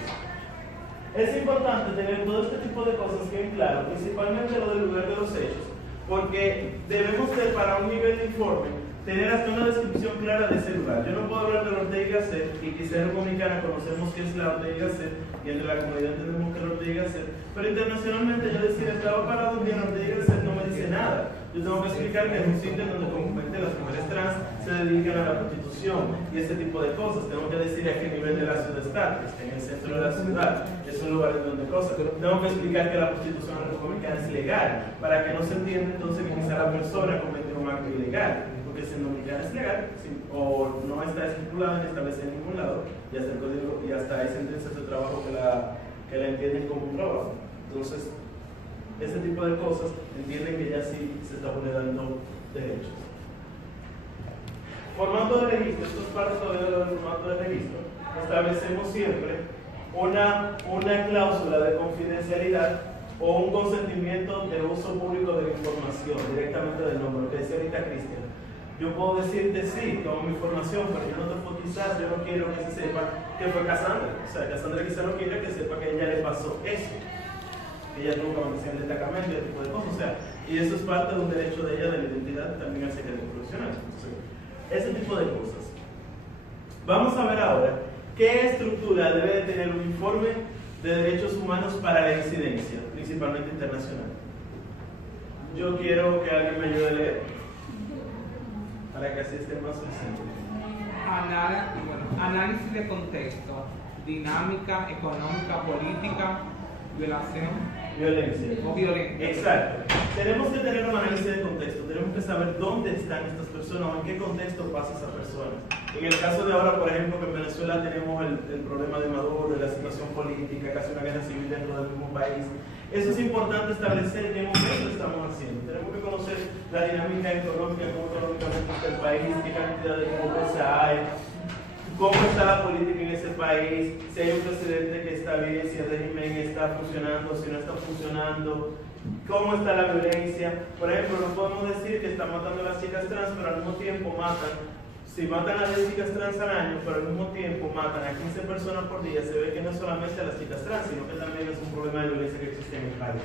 Es importante tener todo este tipo de cosas bien claro, principalmente lo del lugar de los hechos, porque debemos ser para un nivel de informe tener hasta una descripción clara de ese lugar. Yo no puedo hablar de la Ortega y Gasset y quizá en Dominicana conocemos qué es la Ortega y Gasset y entre la comunidad entendemos que es la Ortega y Gasset, pero internacionalmente yo decir estaba parado un día en la Ortega y Gasset no me dice nada. Yo tengo que explicar que es un sitio donde comúnmente las mujeres trans se dedican a la prostitución y ese tipo de cosas. Tengo que decir a qué nivel de la ciudad está, que está en el centro de la ciudad, es un lugar en donde cosas. Tengo que explicar que la prostitución en República Dominicana es legal, para que no se entienda entonces que quizá la persona cometió un acto ilegal. Porque si en Dominicana es legal, o no está estipulado ni establecido en ningún lado, y hasta el código, y hasta hay sentencias de trabajo que la entienden como un trabajo. Entonces, ese tipo de cosas entienden que ya sí se está vulnerando derechos. Formato de registro, esto es parte todavía del formato de registro. Establecemos siempre una cláusula de confidencialidad o un consentimiento de uso público de la información directamente del nombre, lo que decía ahorita Cristian. Yo puedo decirte sí, tomo mi información, pero yo no te puedo, quizás yo no quiero que se sepa que fue Cassandra. O sea, Cassandra quizás no quiere que sepa que a ella le pasó eso. Que ella tuvo que en el destacamento y ese tipo de cosas. O sea, y eso es parte de un derecho de ella, de la identidad, también al secreto profesional. Entonces, ese tipo de cosas. Vamos a ver ahora qué estructura debe de tener un informe de derechos humanos para la incidencia, principalmente internacional. Yo quiero que alguien me ayude a leer, para que así esté más presente. Análisis de contexto, dinámica, económica, política, violación. Violencia. O violencia. Exacto. Tenemos que tener un análisis de contexto, tenemos que saber dónde están estas personas o en qué contexto pasa esa persona. En el caso de ahora, por ejemplo, que en Venezuela tenemos el problema de Maduro, de la situación política, casi una guerra civil dentro del mismo país. Eso es importante establecer en qué momento estamos haciendo. Tenemos que conocer la dinámica económica, cómo económicamente está el país, qué cantidad de pobreza hay, cómo está la política en ese país, si hay un presidente que está bien, si el régimen está funcionando, si no está funcionando, cómo está la violencia. Por ejemplo, no podemos decir que están matando a las chicas trans, pero al mismo tiempo si matan a 10 chicas trans al año, pero al mismo tiempo matan a 15 personas por día, se ve que no es solamente a las chicas trans, sino que también es un problema de violencia que existe en el país.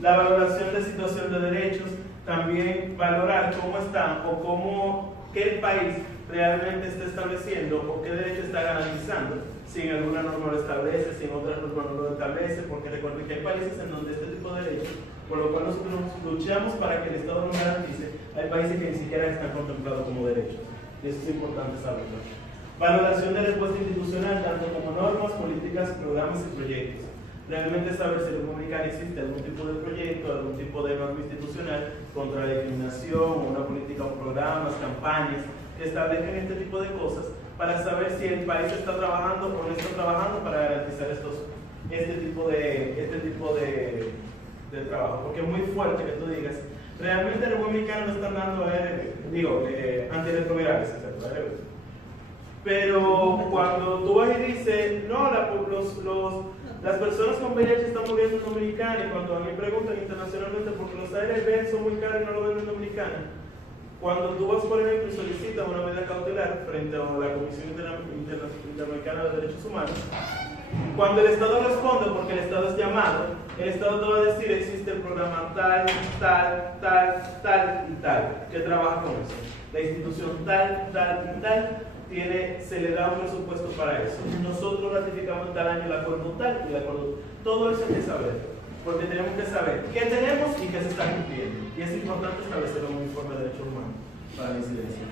La valoración de situación de derechos, también valorar cómo están o qué país realmente está estableciendo o qué derecho está garantizando, si en alguna norma lo establece, si en otra norma no lo establece, porque recuerden que hay países en donde este tipo de derechos, por lo cual nosotros luchamos para que el Estado no garantice, hay países que ni siquiera están contemplados como derechos, y eso es importante saberlo. Valoración de respuesta institucional, tanto como normas, políticas, programas y proyectos. Realmente saber si en República Dominicana existe algún tipo de proyecto, algún tipo de norma institucional contra la discriminación, una política o programas, campañas que establezcan este tipo de cosas para saber si el país está trabajando o no está trabajando para garantizar este tipo de trabajo. Porque es muy fuerte que tú digas, realmente en República Dominicana no están dando antirretrovirales, etc. Pero cuando tú vas y dices, no, las personas con VIH están muriendo en Dominicana, y cuando a mí preguntan internacionalmente porque los ARV son muy caros y no lo venden en Dominicana, cuando tú vas, por ejemplo, y solicitas una medida cautelar frente a la Comisión Interamericana de Derechos Humanos, cuando el Estado responde, porque el Estado es llamado, el Estado te va a decir, existe el programa tal, y tal, que trabaja con eso. La institución tal y tal, se le da un presupuesto para eso. Nosotros ratificamos tal año el acuerdo tal y el acuerdo. Todo eso hay que saber. porque tenemos que saber qué tenemos y qué se está cumpliendo. Y es importante establecer un informe de derechos humanos para la incidencia.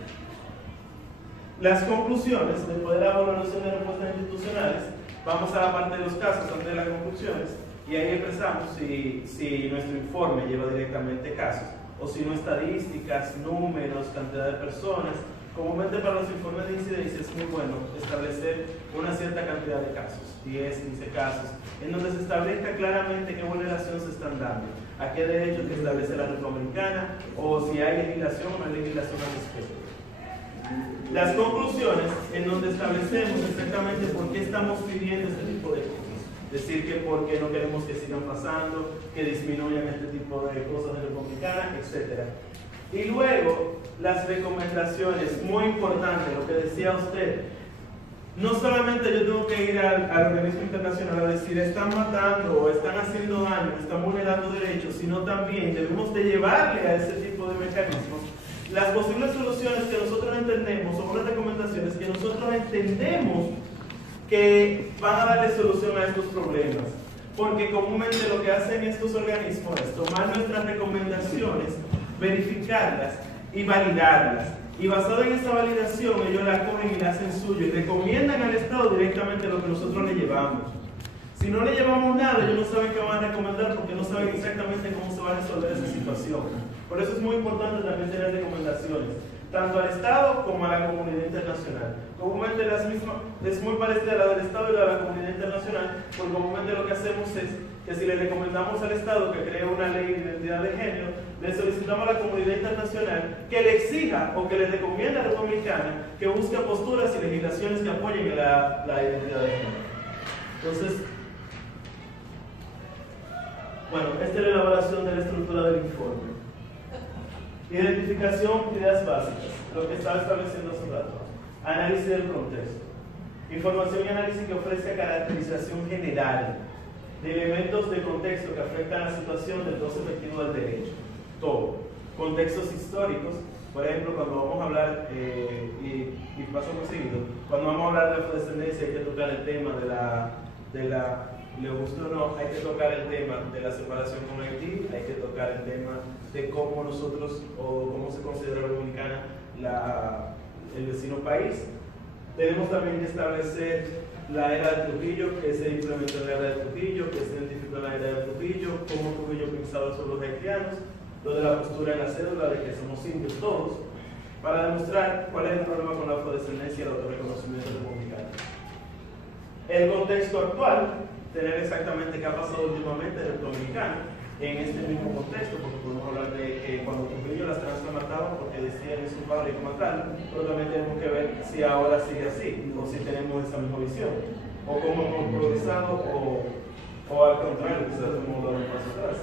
Las conclusiones, después de la evaluación de respuestas institucionales, vamos a la parte de los casos antes de las conclusiones, y ahí expresamos si nuestro informe lleva directamente casos, o si no estadísticas, números, cantidad de personas. Comúnmente para los informes de incidencia es muy bueno establecer una cierta cantidad de casos, 10, 15 casos, en donde se establezca claramente qué vulneración se están dando, a qué derechos que establece la República, o si hay legislación o no hay legislación al respecto. Las conclusiones, en donde establecemos exactamente por qué estamos pidiendo este tipo de cosas. Decir que porque no queremos que sigan pasando, que disminuyan este tipo de cosas de República, etc. Y luego, las recomendaciones, muy importante, lo que decía usted. No solamente yo tengo que ir al organismo internacional a decir están matando o están haciendo daño, están vulnerando derechos, sino también debemos de llevarle a ese tipo de mecanismos las posibles soluciones que nosotros entendemos o las recomendaciones que nosotros entendemos que van a darle solución a estos problemas. Porque comúnmente lo que hacen estos organismos es tomar nuestras recomendaciones, verificarlas y validarlas. Y basado en esa validación, ellos la cogen y la hacen suyo y recomiendan al Estado directamente lo que nosotros le llevamos. Si no le llevamos nada, ellos no saben qué van a recomendar porque no saben exactamente cómo se va a resolver esa situación. Por eso es muy importante también tener recomendaciones, tanto al Estado como a la comunidad internacional. Comúnmente las mismas, es muy parecida a la del Estado y a la comunidad internacional, porque comúnmente lo que hacemos es que si le recomendamos al Estado que cree una ley de identidad de género, le solicitamos a la comunidad internacional que le exija o que le recomiende a la Dominicana que busque posturas y legislaciones que apoyen la identidad de género. Entonces, bueno, esta es la elaboración de la estructura del informe. Identificación, ideas básicas, lo que estaba estableciendo hace un rato. Análisis del contexto. Información y análisis que ofrece caracterización general de elementos de contexto que afectan la situación del goce efectivo del derecho. Todo. Contextos históricos, por ejemplo, cuando vamos a hablar, y paso muy seguido, cuando vamos a hablar de afrodescendencia hay que tocar el tema le gusta o no, hay que tocar el tema de la separación con Haití, hay que tocar el tema de cómo nosotros, o cómo se considera la Dominicana el vecino país. Tenemos también que establecer la era de Trujillo, que se implementó en la era de Trujillo, que se identificó en la era de Trujillo, cómo Trujillo pensaba sobre los haitianos, lo de la postura en la cédula de que somos indios todos, para demostrar cuál es el problema con la afrodescendencia y el autorreconocimiento republicano. El contexto actual, tener exactamente qué ha pasado últimamente en el dominicano, en este mismo contexto, porque podemos hablar de que cuando Trujillo las trans se mataban porque decían es un padre que matar, pero también tenemos que ver si ahora sigue así, o si tenemos esa misma visión, o cómo hemos progresado, o al contrario, quizás hemos dado un paso atrás.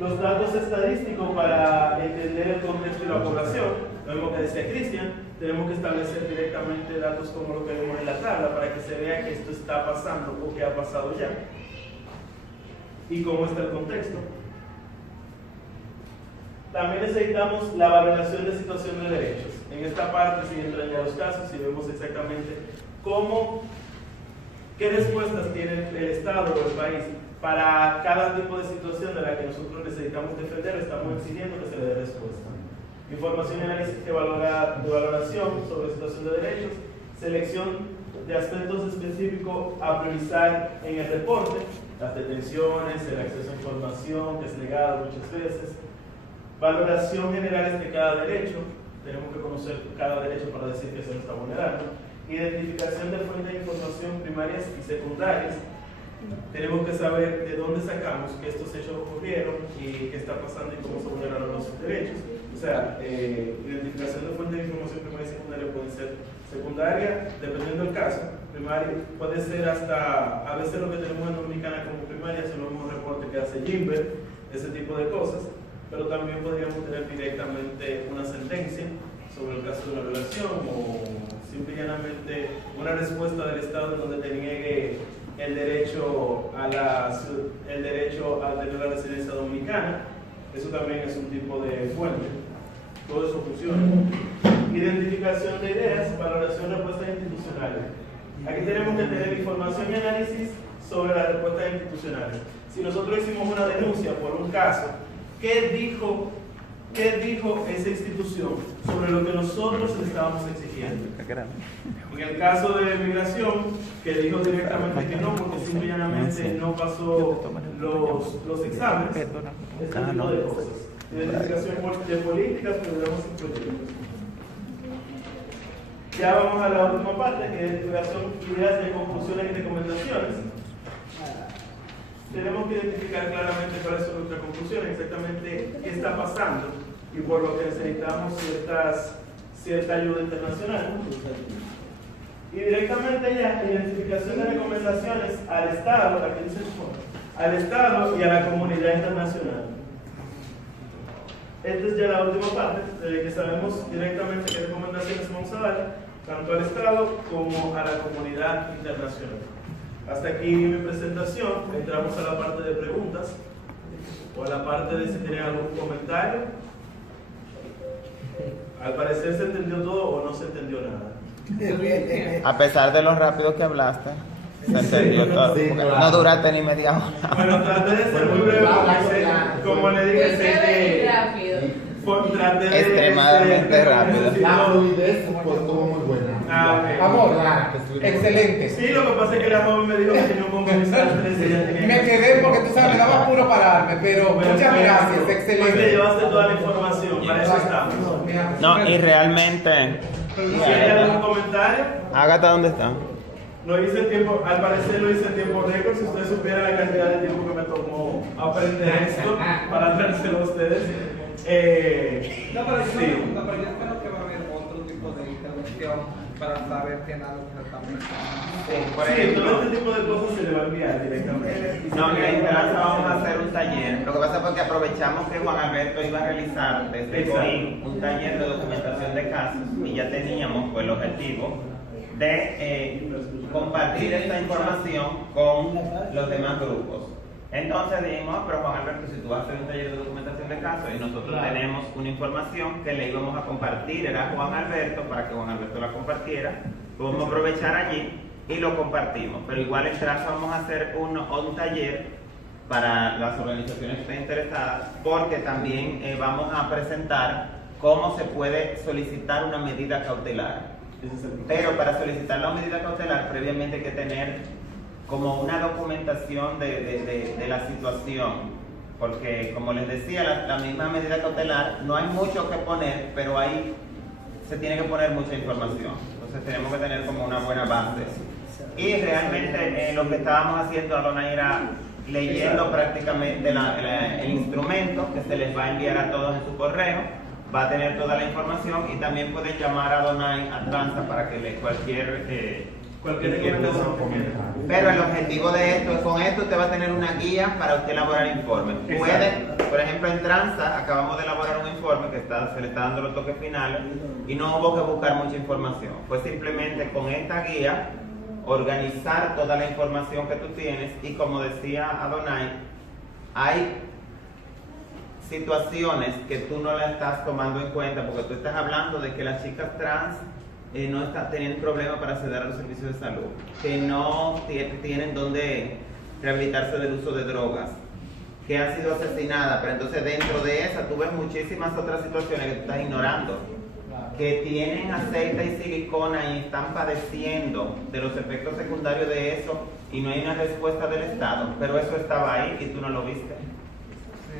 Los datos estadísticos para entender el contexto y la población, lo mismo que decía Cristian, tenemos que establecer directamente datos como lo que vemos en la tabla para que se vea que esto está pasando o que ha pasado ya. Y cómo está el contexto. También necesitamos la valoración de situación de derechos. En esta parte sí entran ya los casos y vemos exactamente qué respuestas tiene el Estado o el país para cada tipo de situación de la que nosotros necesitamos defender, estamos exigiendo que se le dé respuesta. Información y análisis de valoración sobre situación de derechos, selección de aspectos específicos a priorizar en el reporte, las detenciones, el acceso a información que es negado muchas veces, valoración generales de cada derecho, tenemos que conocer cada derecho para decir que se lo está vulnerando, identificación de fuentes de información primarias y secundarias, tenemos que saber de dónde sacamos que estos hechos ocurrieron y qué está pasando y cómo se vulneraron los derechos. O sea, identificación de fuentes de información primaria y secundaria puede ser secundaria, dependiendo del caso. Primaria puede ser hasta, a veces lo que tenemos en Dominicana como primaria son los mismos reportes que hace Jimber, ese tipo de cosas. Pero también podríamos tener directamente una sentencia sobre el caso de una violación o simple y llanamente una respuesta del Estado en donde te niegue el derecho a tener la residencia dominicana. Eso también es un tipo de fuente. Todo eso funciona. Identificación de ideas, valoración de respuestas institucionales. Aquí tenemos que tener información y análisis sobre las respuestas institucionales. si nosotros hicimos una denuncia por un caso, ¿qué dijo esa institución sobre lo que nosotros le estábamos exigiendo? En el caso de migración, que dijo directamente que no, porque simplemente no pasó los exámenes, ese tipo de cosas. Identificación de políticas, programas y proyectos. Ya vamos a la última parte, que son ideas de conclusiones y recomendaciones. Tenemos que identificar claramente cuáles son nuestras conclusiones, exactamente qué está pasando y por lo que necesitamos cierta ayuda internacional. Y directamente ya, identificación de recomendaciones al Estado, aquí dice al Estado y a la comunidad internacional. Esta es ya la última parte, de que sabemos directamente qué recomendaciones vamos a dar, tanto al Estado como a la comunidad internacional. Hasta aquí mi presentación. Entramos a la parte de preguntas o a la parte de si tienen algún comentario. Al parecer se entendió todo o no se entendió nada. A pesar de lo rápido que hablaste, se entendió todo. No duraste ni media hora. Bueno, traté de ser muy breve porque como le dije, sé que rápido. traté de extremadamente rápido. La fluidez estuvo muy buena. Ok. Amor, excelente. Sí, lo que pasa es que la joven me dijo que tenía un compromiso a las 3 y ya tenía Me quedé porque tú sabes, me daba puro pararme, pero Bueno, muchas gracias, Pues te excelente. llevaste toda la información, para eso estamos. No, y realmente, Si hay algún comentario, Ágata, ¿dónde está? lo hice en tiempo, al parecer lo hice en tiempo récord. Si ustedes supieran la cantidad de tiempo que me tomó aprender esto para dárselo a ustedes. No, pero yo Sí. pero yo espero que va a haber otro tipo de intervención para saber qué nada lo que estamos pensando. Por Sí, ejemplo, todo este tipo de cosas se le va a enviar directamente. no, en la Intransa vamos a hacer un taller. Lo que pasa es que aprovechamos que Juan Alberto iba a realizar desde hoy un taller de documentación de casos y ya teníamos pues, el objetivo de compartir esta información con los demás grupos. Entonces dijimos, pero Juan Alberto, si tú vas a hacer un taller de documentación de casos y nosotros tenemos una información que le íbamos a compartir, era Juan Alberto, para que Juan Alberto la compartiera, podemos aprovechar allí y lo compartimos. Pero igual en Traza vamos a hacer un taller para las organizaciones que estén interesadas, porque también vamos a presentar cómo se puede solicitar una medida cautelar. Pero para solicitar la medida cautelar, previamente hay que tener como una documentación de la situación, porque como les decía, la misma medida cautelar no hay mucho que poner, pero ahí se tiene que poner mucha información. Entonces tenemos que tener como una buena base. Y realmente lo que estábamos haciendo, Adonai, era leyendo prácticamente el instrumento que se les va a enviar a todos en su correo. Va a tener toda la información y también pueden llamar a Adonai a Transa para que le cualquier recomendación que quiera. Pero el objetivo de esto es, con esto usted va a tener una guía para usted elaborar informes. Puede, por ejemplo, en Transa acabamos de elaborar un informe que se le está dando los toques finales y no hubo que buscar mucha información. Fue simplemente con esta guía organizar toda la información que tú tienes y, como decía Adonai, hay situaciones que tú no la estás tomando en cuenta porque tú estás hablando de que las chicas trans no están teniendo problemas para acceder a los servicios de salud, que no tienen donde rehabilitarse del uso de drogas, que han sido asesinadas, pero entonces dentro de esa tú ves muchísimas otras situaciones que tú estás ignorando, que tienen aceite y silicona y están padeciendo de los efectos secundarios de eso y no hay una respuesta del Estado, pero eso estaba ahí y tú no lo viste.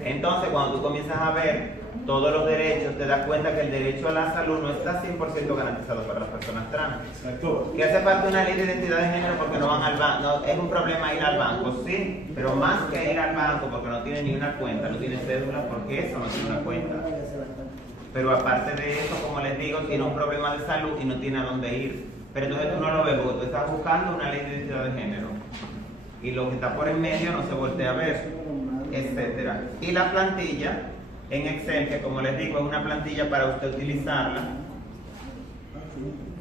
Entonces, cuando tú comienzas a ver todos los derechos, te das cuenta que el derecho a la salud no está 100% garantizado para las personas trans. Exacto. Que hace falta una ley de identidad de género porque no van al banco. No, es un problema ir al banco, sí, pero más que ir al banco porque no tiene ni una cuenta, no tiene cédula, porque eso no tiene una cuenta. Pero aparte de eso, como les digo, tiene un problema de salud y no tiene a dónde ir. Pero entonces tú no lo ves porque tú estás buscando una ley de identidad de género. Y lo que está por en medio no se voltea a ver, etcétera. Y la plantilla en Excel, que como les digo es una plantilla para usted utilizarla,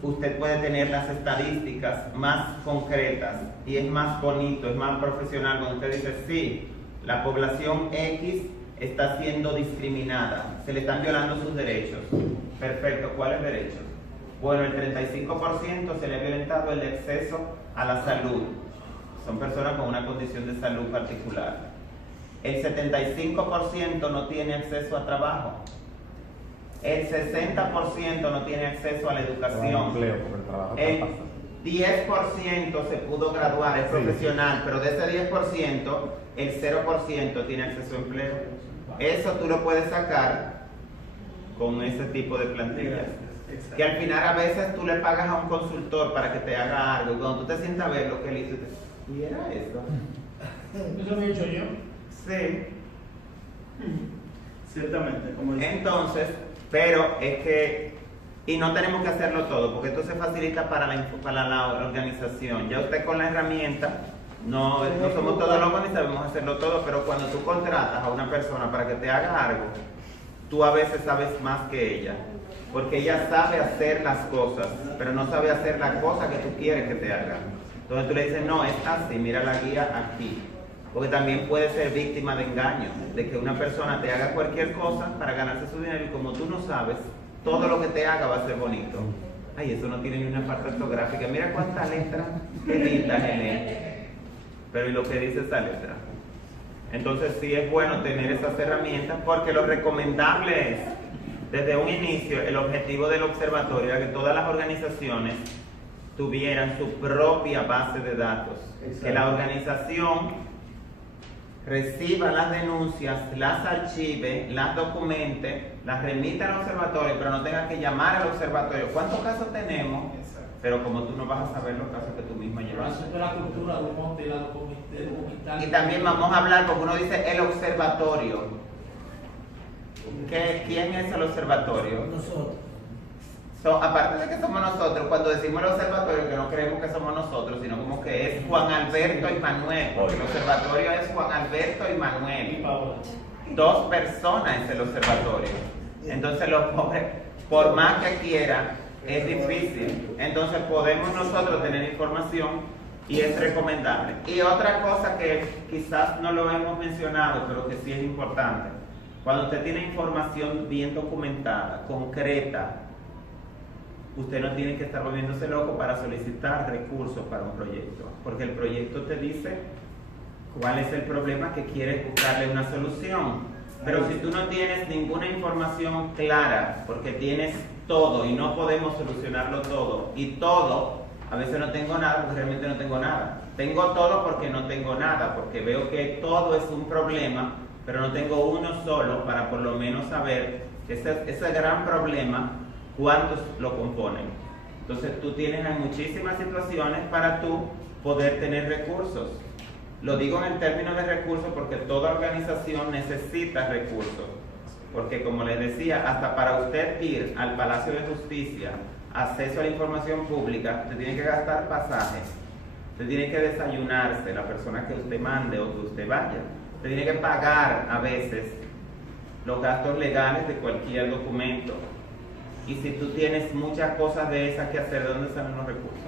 usted puede tener las estadísticas más concretas y es más bonito, es más profesional cuando usted dice, sí, la población X está siendo discriminada, se le están violando sus derechos. Perfecto, ¿cuáles derechos? Bueno, el 35% se le ha violentado el acceso a la salud. Son personas con una condición de salud particular. el 75% no tiene acceso a trabajo, el 60% no tiene acceso a la educación, el 10% se pudo graduar, es profesional, pero de ese 10%, el 0% tiene acceso a empleo. Eso tú lo puedes sacar con ese tipo de plantillas. Que al final a veces tú le pagas a un consultor para que te haga algo, y cuando tú te sientas a ver lo que él hizo, ¿y era eso? Eso lo he hecho yo. Sí. Ciertamente, como dice. Entonces, pero es que, y no tenemos que hacerlo todo, porque esto se facilita para la organización. Ya usted con la herramienta, no somos todos locos ni sabemos hacerlo todo, pero cuando tú contratas a una persona para que te haga algo, tú a veces sabes más que ella, porque ella sabe hacer las cosas, pero no sabe hacer la cosa que tú quieres que te haga. Entonces tú le dices, no, es así, mira la guía aquí. Porque también puede ser víctima de engaño, de que una persona te haga cualquier cosa para ganarse su dinero y como tú no sabes, todo lo que te haga va a ser bonito. Ay, eso no tiene ni una parte ortográfica. Mira cuánta letra, qué linda se lee. Pero ¿y lo que dice esa letra? Entonces sí es bueno tener esas herramientas porque lo recomendable es, desde un inicio, el objetivo del observatorio era que todas las organizaciones tuvieran su propia base de datos. Exacto. Que la organización reciba las denuncias, las archive, las documente, las remita al observatorio, pero no tenga que llamar al observatorio. ¿Cuántos casos tenemos? Pero como tú no vas a saber los casos que tú misma llevas. Eso es la cultura del monte y la documental. Y también vamos a hablar, porque uno dice el observatorio. ¿Quién es el observatorio? Nosotros. Aparte de que somos nosotros, cuando decimos el observatorio, que no creemos que somos nosotros, sino como que es Juan Alberto y Manuel, porque el observatorio es Juan Alberto y Manuel. Dos personas es el observatorio. Entonces los pobres, por más que quieran, es difícil. Entonces podemos nosotros tener información y es recomendable. Y otra cosa que quizás no lo hemos mencionado, pero que sí es importante, cuando usted tiene información bien documentada, concreta, usted no tiene que estar volviéndose loco para solicitar recursos para un proyecto, porque el proyecto te dice cuál es el problema que quieres buscarle una solución. Pero si tú no tienes ninguna información clara, porque tienes todo y no podemos solucionarlo todo, y todo, a veces no tengo nada porque realmente no tengo nada. Tengo todo porque no tengo nada, porque veo que todo es un problema, pero no tengo uno solo para por lo menos saber ese gran problema, cuántos lo componen. Entonces tú tienes muchísimas situaciones para tú poder tener recursos. Lo digo en el término de recursos porque toda organización necesita recursos. Porque como les decía, hasta para usted ir al Palacio de Justicia, acceso a la información pública, usted tiene que gastar pasajes, usted tiene que desayunarse, la persona que usted mande o que usted vaya. Usted tiene que pagar a veces los gastos legales de cualquier documento. Y si tú tienes muchas cosas de esas que hacer, ¿de dónde salen los recursos?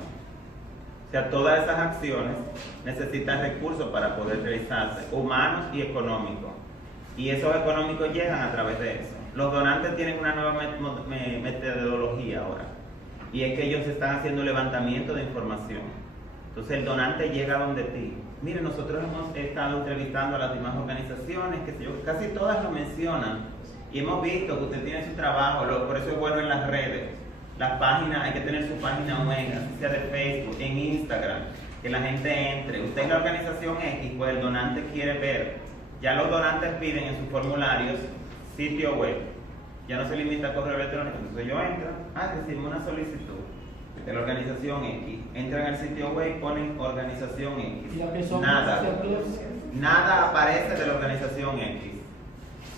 O sea, todas esas acciones necesitan recursos para poder realizarse, humanos y económicos. Y esos económicos llegan a través de eso. Los donantes tienen una nueva metodología ahora. Y es que ellos están haciendo levantamiento de información. Entonces el donante llega donde ti. Mire, nosotros hemos estado entrevistando a las demás organizaciones, que casi todas lo mencionan. Y hemos visto que usted tiene su trabajo, por eso es bueno en las redes. Las páginas, hay que tener su página web, así sea de Facebook, en Instagram, que la gente entre. Usted en la organización X, pues el donante quiere ver. Ya los donantes piden en sus formularios sitio web. Ya no se limita a correo electrónico. Entonces yo entro, recibimos una solicitud de la organización X. Entran al sitio web y ponen organización X. Nada aparece de la organización X.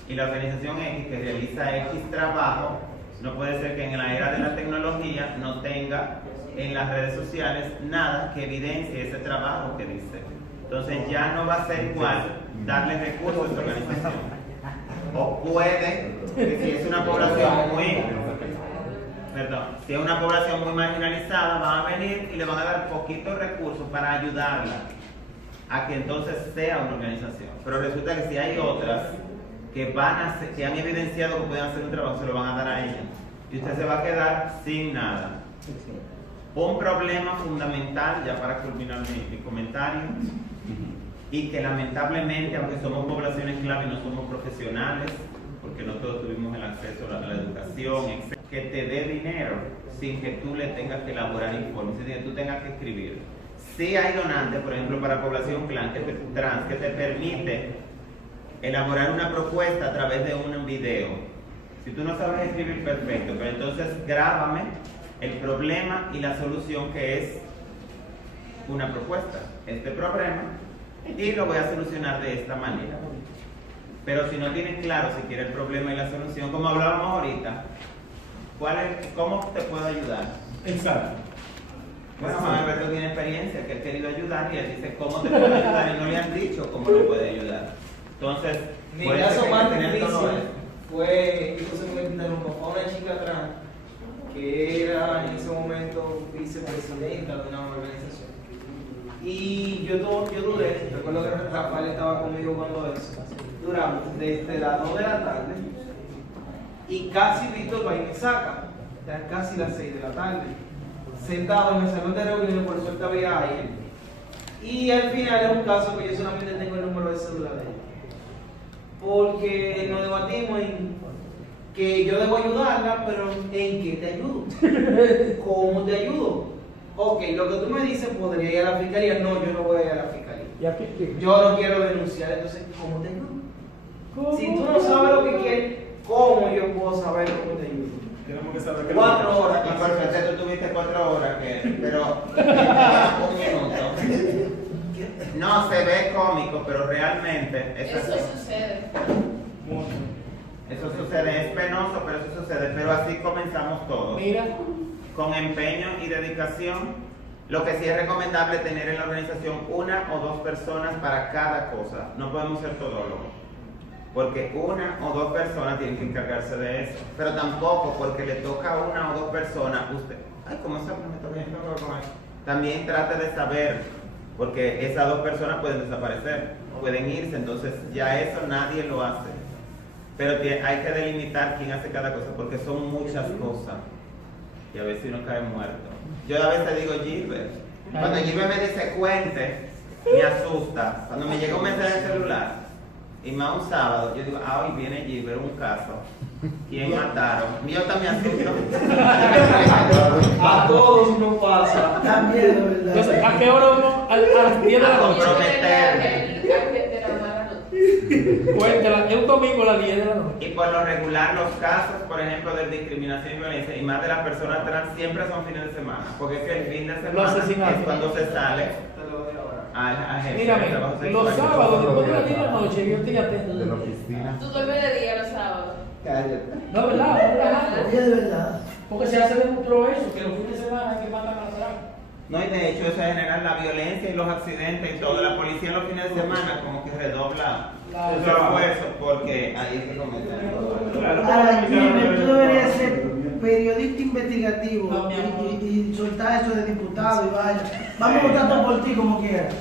Y la organización X que realiza X trabajo, no puede ser que en la era de la tecnología no tenga en las redes sociales nada que evidencie ese trabajo que dice. Entonces ya no va a ser igual darle recursos a esa organización. O puede, que si es una población si es una población muy marginalizada, van a venir y le van a dar poquitos recursos para ayudarla a que entonces sea una organización. Pero resulta que si hay otras que han evidenciado que pueden hacer un trabajo, se lo van a dar a ella. Y usted se va a quedar sin nada. Un problema fundamental, ya para culminar mi comentario, y que lamentablemente, aunque somos poblaciones clave y no somos profesionales, porque no todos tuvimos el acceso a la educación, etc., que te dé dinero sin que tú le tengas que elaborar informes, sin que tú tengas que escribir. Sí hay donantes, por ejemplo, para población trans, que te permite elaborar una propuesta a través de un video. Si tú no sabes escribir, perfecto, pero entonces grábame el problema y la solución, que es una propuesta, este problema, y lo voy a solucionar de esta manera. Pero si no tienes claro si quieres el problema y la solución, como hablábamos ahorita, ¿cómo te puedo ayudar? Exacto. Bueno, Juan Alberto tiene experiencia, que ha querido ayudar y él dice cómo te puede ayudar y no le han dicho cómo le puede ayudar. Entonces, mi puede caso ser que más tener todo difícil eso. fue, entonces me interrumpo, fue una chica trans que era en ese momento vicepresidenta de una organización. Y yo duré, recuerdo que Rafael estaba conmigo cuando eso, duramos desde las 2 de la tarde y casi Víctor va y me saca, eran casi las 6 de la tarde, sentado en el salón de reuniones, por suerte había aire, y al final es un caso que yo solamente tengo el número de cédula de ella, porque nos debatimos en que yo debo ayudarla, pero ¿en qué te ayudo? ¿Cómo te ayudo? Ok, lo que tú me dices, podría ir a la fiscalía. No, yo no voy a ir a la fiscalía. Yo no quiero denunciar, entonces, ¿cómo te ayudo? Si tú no sabes lo que quieres, ¿cómo yo puedo saber cómo te ayudo? Tenemos que saber que 4 horas. Y por suerte tú tuviste 4 horas, pero un minuto. No se ve cómico, pero realmente Eso sucede. Eso sucede, es penoso, pero eso sucede. Pero así comenzamos todos. Mira, Con empeño y dedicación. Lo que sí es recomendable tener en la organización 1 o 2 personas para cada cosa. No podemos ser todólogos, porque 1 o 2 personas tienen que encargarse de eso. Pero tampoco porque le toca a 1 o 2 personas, usted, ay, ¿cómo sabe? Me está viendo con eso. También trate de saber, porque esas 2 personas pueden desaparecer, pueden irse, entonces ya eso nadie lo hace. Pero hay que delimitar quién hace cada cosa, porque son muchas cosas. Y a veces uno cae muerto. Yo a veces digo Gilbert. Cuando Gilbert me dice cuente, me asusta. Cuando me llega un mensaje de celular, y más un sábado, yo digo, hoy viene Gilbert, un caso. ¿Quién mataron? Mío también asusto. A todos nos pasa. También, de verdad. entonces, ¿a qué hora vamos? A las 10 de la noche. Cuéntala, es un domingo a las 10 de la noche. Y por lo regular los casos, por ejemplo, de discriminación y violencia, y más de las personas trans, siempre son fines de semana. Porque es que el fin de semana es cuando se sale a ejercer Mírame, el trabajo sexual. los sábados, después de las 10 de la noche, yo estoy atento. De la oficina. Tú duermes de día los sábados. No, ¿verdad? No, relajando. Oye, de verdad. Porque se hace demostró eso, que los fines de semana hay que matar a las trans. No, y de hecho eso genera la violencia y los accidentes y todo. La policía los fines de semana como que redobla su esfuerzo porque ahí es que cometen todo. Ahora, Gilbert, tú deberías ser periodista investigativo y soltar eso de diputado y vaya. Vamos a votar por ti como quieras.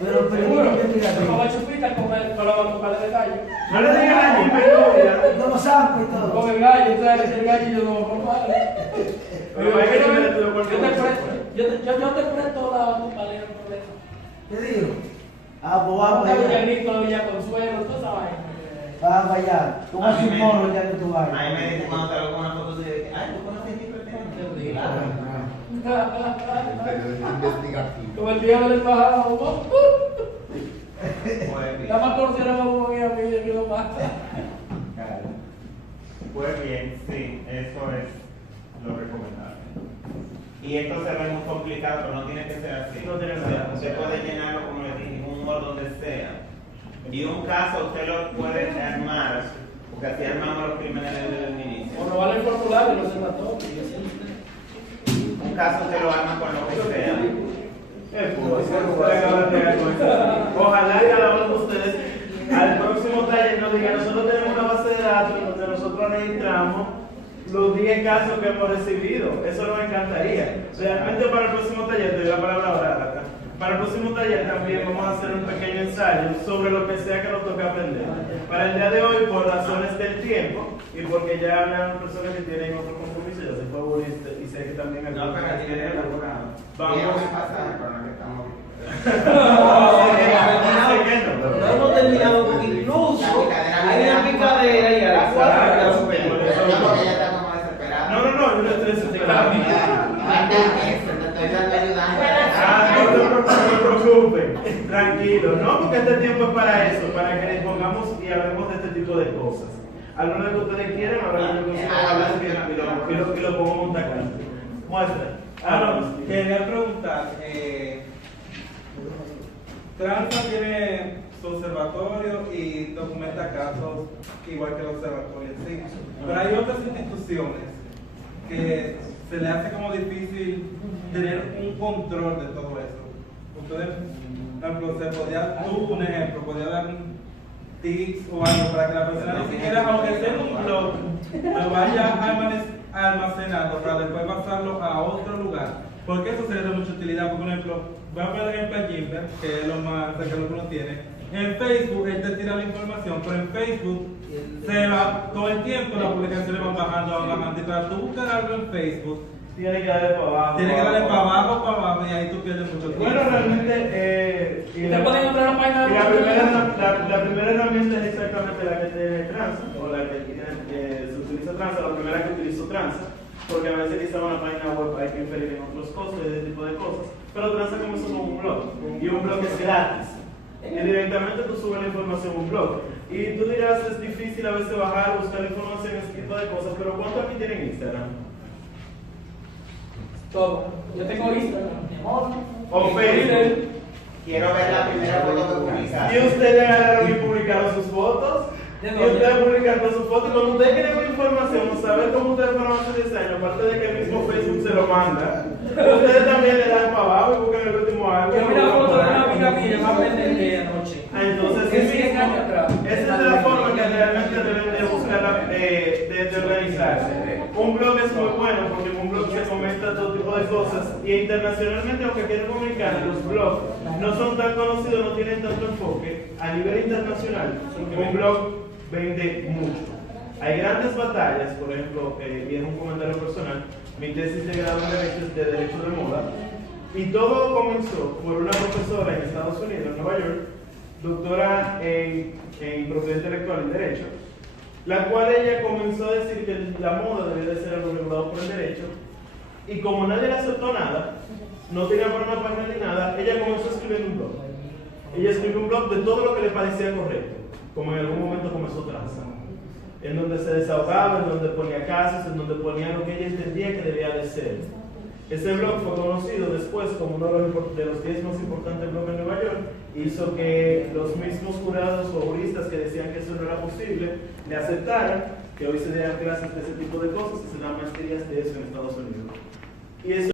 Pero periodista Como investigativo. el chupita con la boca de gallo. No le digas a Gilbert, Con los sapos y Con todo. el gallo, ¿sabes? El gallo y yo no compadre. Pero hay que tener estudio por Yo te presto la compadre, no hay problema. ¿Qué digo? Ah, pues vamos Vamos a allá. Villa Villa Consuelo, toda esa vaina. Vamos allá. Tú vas a un mono ya que tú A mí vayas. me dicen cuando salgo con una foto tuya, ay, ¿tú conoces a Gilbert? Periodista investigativo. Como el viejo del bajado, Pues bien. la más porciona como mi amiga que lo mata. Pues bien, sí, eso es lo recomendable. Y esto se ve muy complicado, pero no tiene que ser así. No tiene que O sea, ser así. usted puede llenarlo, como le dije, en un humor donde sea. Y un caso usted lo puede armar, porque así armamos los criminales desde el inicio. O robarle el formulario, no se mató. Un caso usted lo arma con lo que sea. Ojalá cada uno de ustedes al próximo taller nos diga, nosotros tenemos una base de datos donde nosotros registramos los 10 casos que hemos recibido. Eso nos encantaría. Realmente para el próximo taller, te doy la palabra ahora, Rata. Para el próximo taller también vamos a hacer un pequeño ensayo sobre lo que sea que nos toque aprender. Para el día de hoy, por razones del tiempo y porque ya hablan personas que tienen otro compromiso, ya se fue y sé que también hay No, pero aquí viene elaborado. Vamos. Vamos a pasar con lo que estamos. Sé que Tranquilo, no, porque este tiempo es para eso, para que les pongamos y hablemos de este tipo de cosas. Alguno de que ustedes quieran, ahora yo consigo hablar y lo pongo en un tacán. Muestra. Quería preguntar, Transa tiene su observatorio y documenta casos igual que el observatorio, sí. Pero hay otras instituciones que se le hace como difícil tener un control de todo eso. Ustedes, por ejemplo, un ejemplo, podría dar un tips o algo para que la persona ni siquiera, aunque sea en un blog, lo vaya almacenando para después pasarlo a otro lugar. Porque eso sería de mucha utilidad. Por ejemplo, voy a poner el ejemplo a Jimber, que es lo más cercano que uno tiene. En Facebook él te tira la información, pero en Facebook se va todo el tiempo, las publicaciones van bajando, y para tú buscar algo en Facebook, Tiene que darle para abajo. Tiene que darle para abajo, y ahí tú pierdes mucho tiempo. Bueno, realmente, te pueden encontrar la página de la primera herramienta es exactamente la que tiene Transa, o la que se utiliza Transa, la primera que utilizo Transa, porque a veces quizá una página web hay que inferir en otros costos y ese tipo de cosas, pero Transa comenzó como un blog, y un blog es gratis. Y directamente tú subes la información a un blog. Y tú dirás, es difícil a veces bajar, buscar información, ese tipo de cosas, pero ¿cuánto aquí tienen Instagram? Todo. Yo tengo Instagram, mi amor. O Facebook. Quiero ver la primera foto que publicaste. ¿Y ustedes agarraron y publicaron sus fotos? ¿De Y dónde? ustedes publicando sus fotos. Cuando ustedes quieren una información, saber cómo ustedes fueron hace 10 años, aparte de que el mismo Facebook se lo manda, ustedes también le dan para abajo y buscan el último álbum. Yo vi una foto de una amiga mía más pendiente anoche. Entonces, Que sigue en años atrás. esa es la forma que realmente deben de buscar de organizarse. Un blog es muy bueno porque en un blog se comenta todo tipo de cosas y internacionalmente, aunque quieren comunicar, los blogs no son tan conocidos, no tienen tanto enfoque. A nivel internacional, un blog vende mucho. Hay grandes batallas, por ejemplo, y es un comentario personal, mi tesis de grado en Derecho de Moda, y todo comenzó por una profesora en Estados Unidos, en Nueva York, doctora en propiedad intelectual y Derecho, la cual ella comenzó a decir que la moda debía de ser algo regulado por el derecho, y como nadie le aceptó nada, no tenía para una página ni nada, ella comenzó a escribir un blog. Ella escribió un blog de todo lo que le parecía correcto, como en algún momento comenzó Transa, en donde se desahogaba, en donde ponía casos, en donde ponía lo que ella entendía que debía de ser. Ese blog fue conocido después como uno de los 10 más importantes blogs en Nueva York. Hizo que los mismos jurados o juristas que decían que eso no era posible le aceptaran que hoy se dieran clases de ese tipo de cosas y se dan maestrías de eso en Estados Unidos. Y eso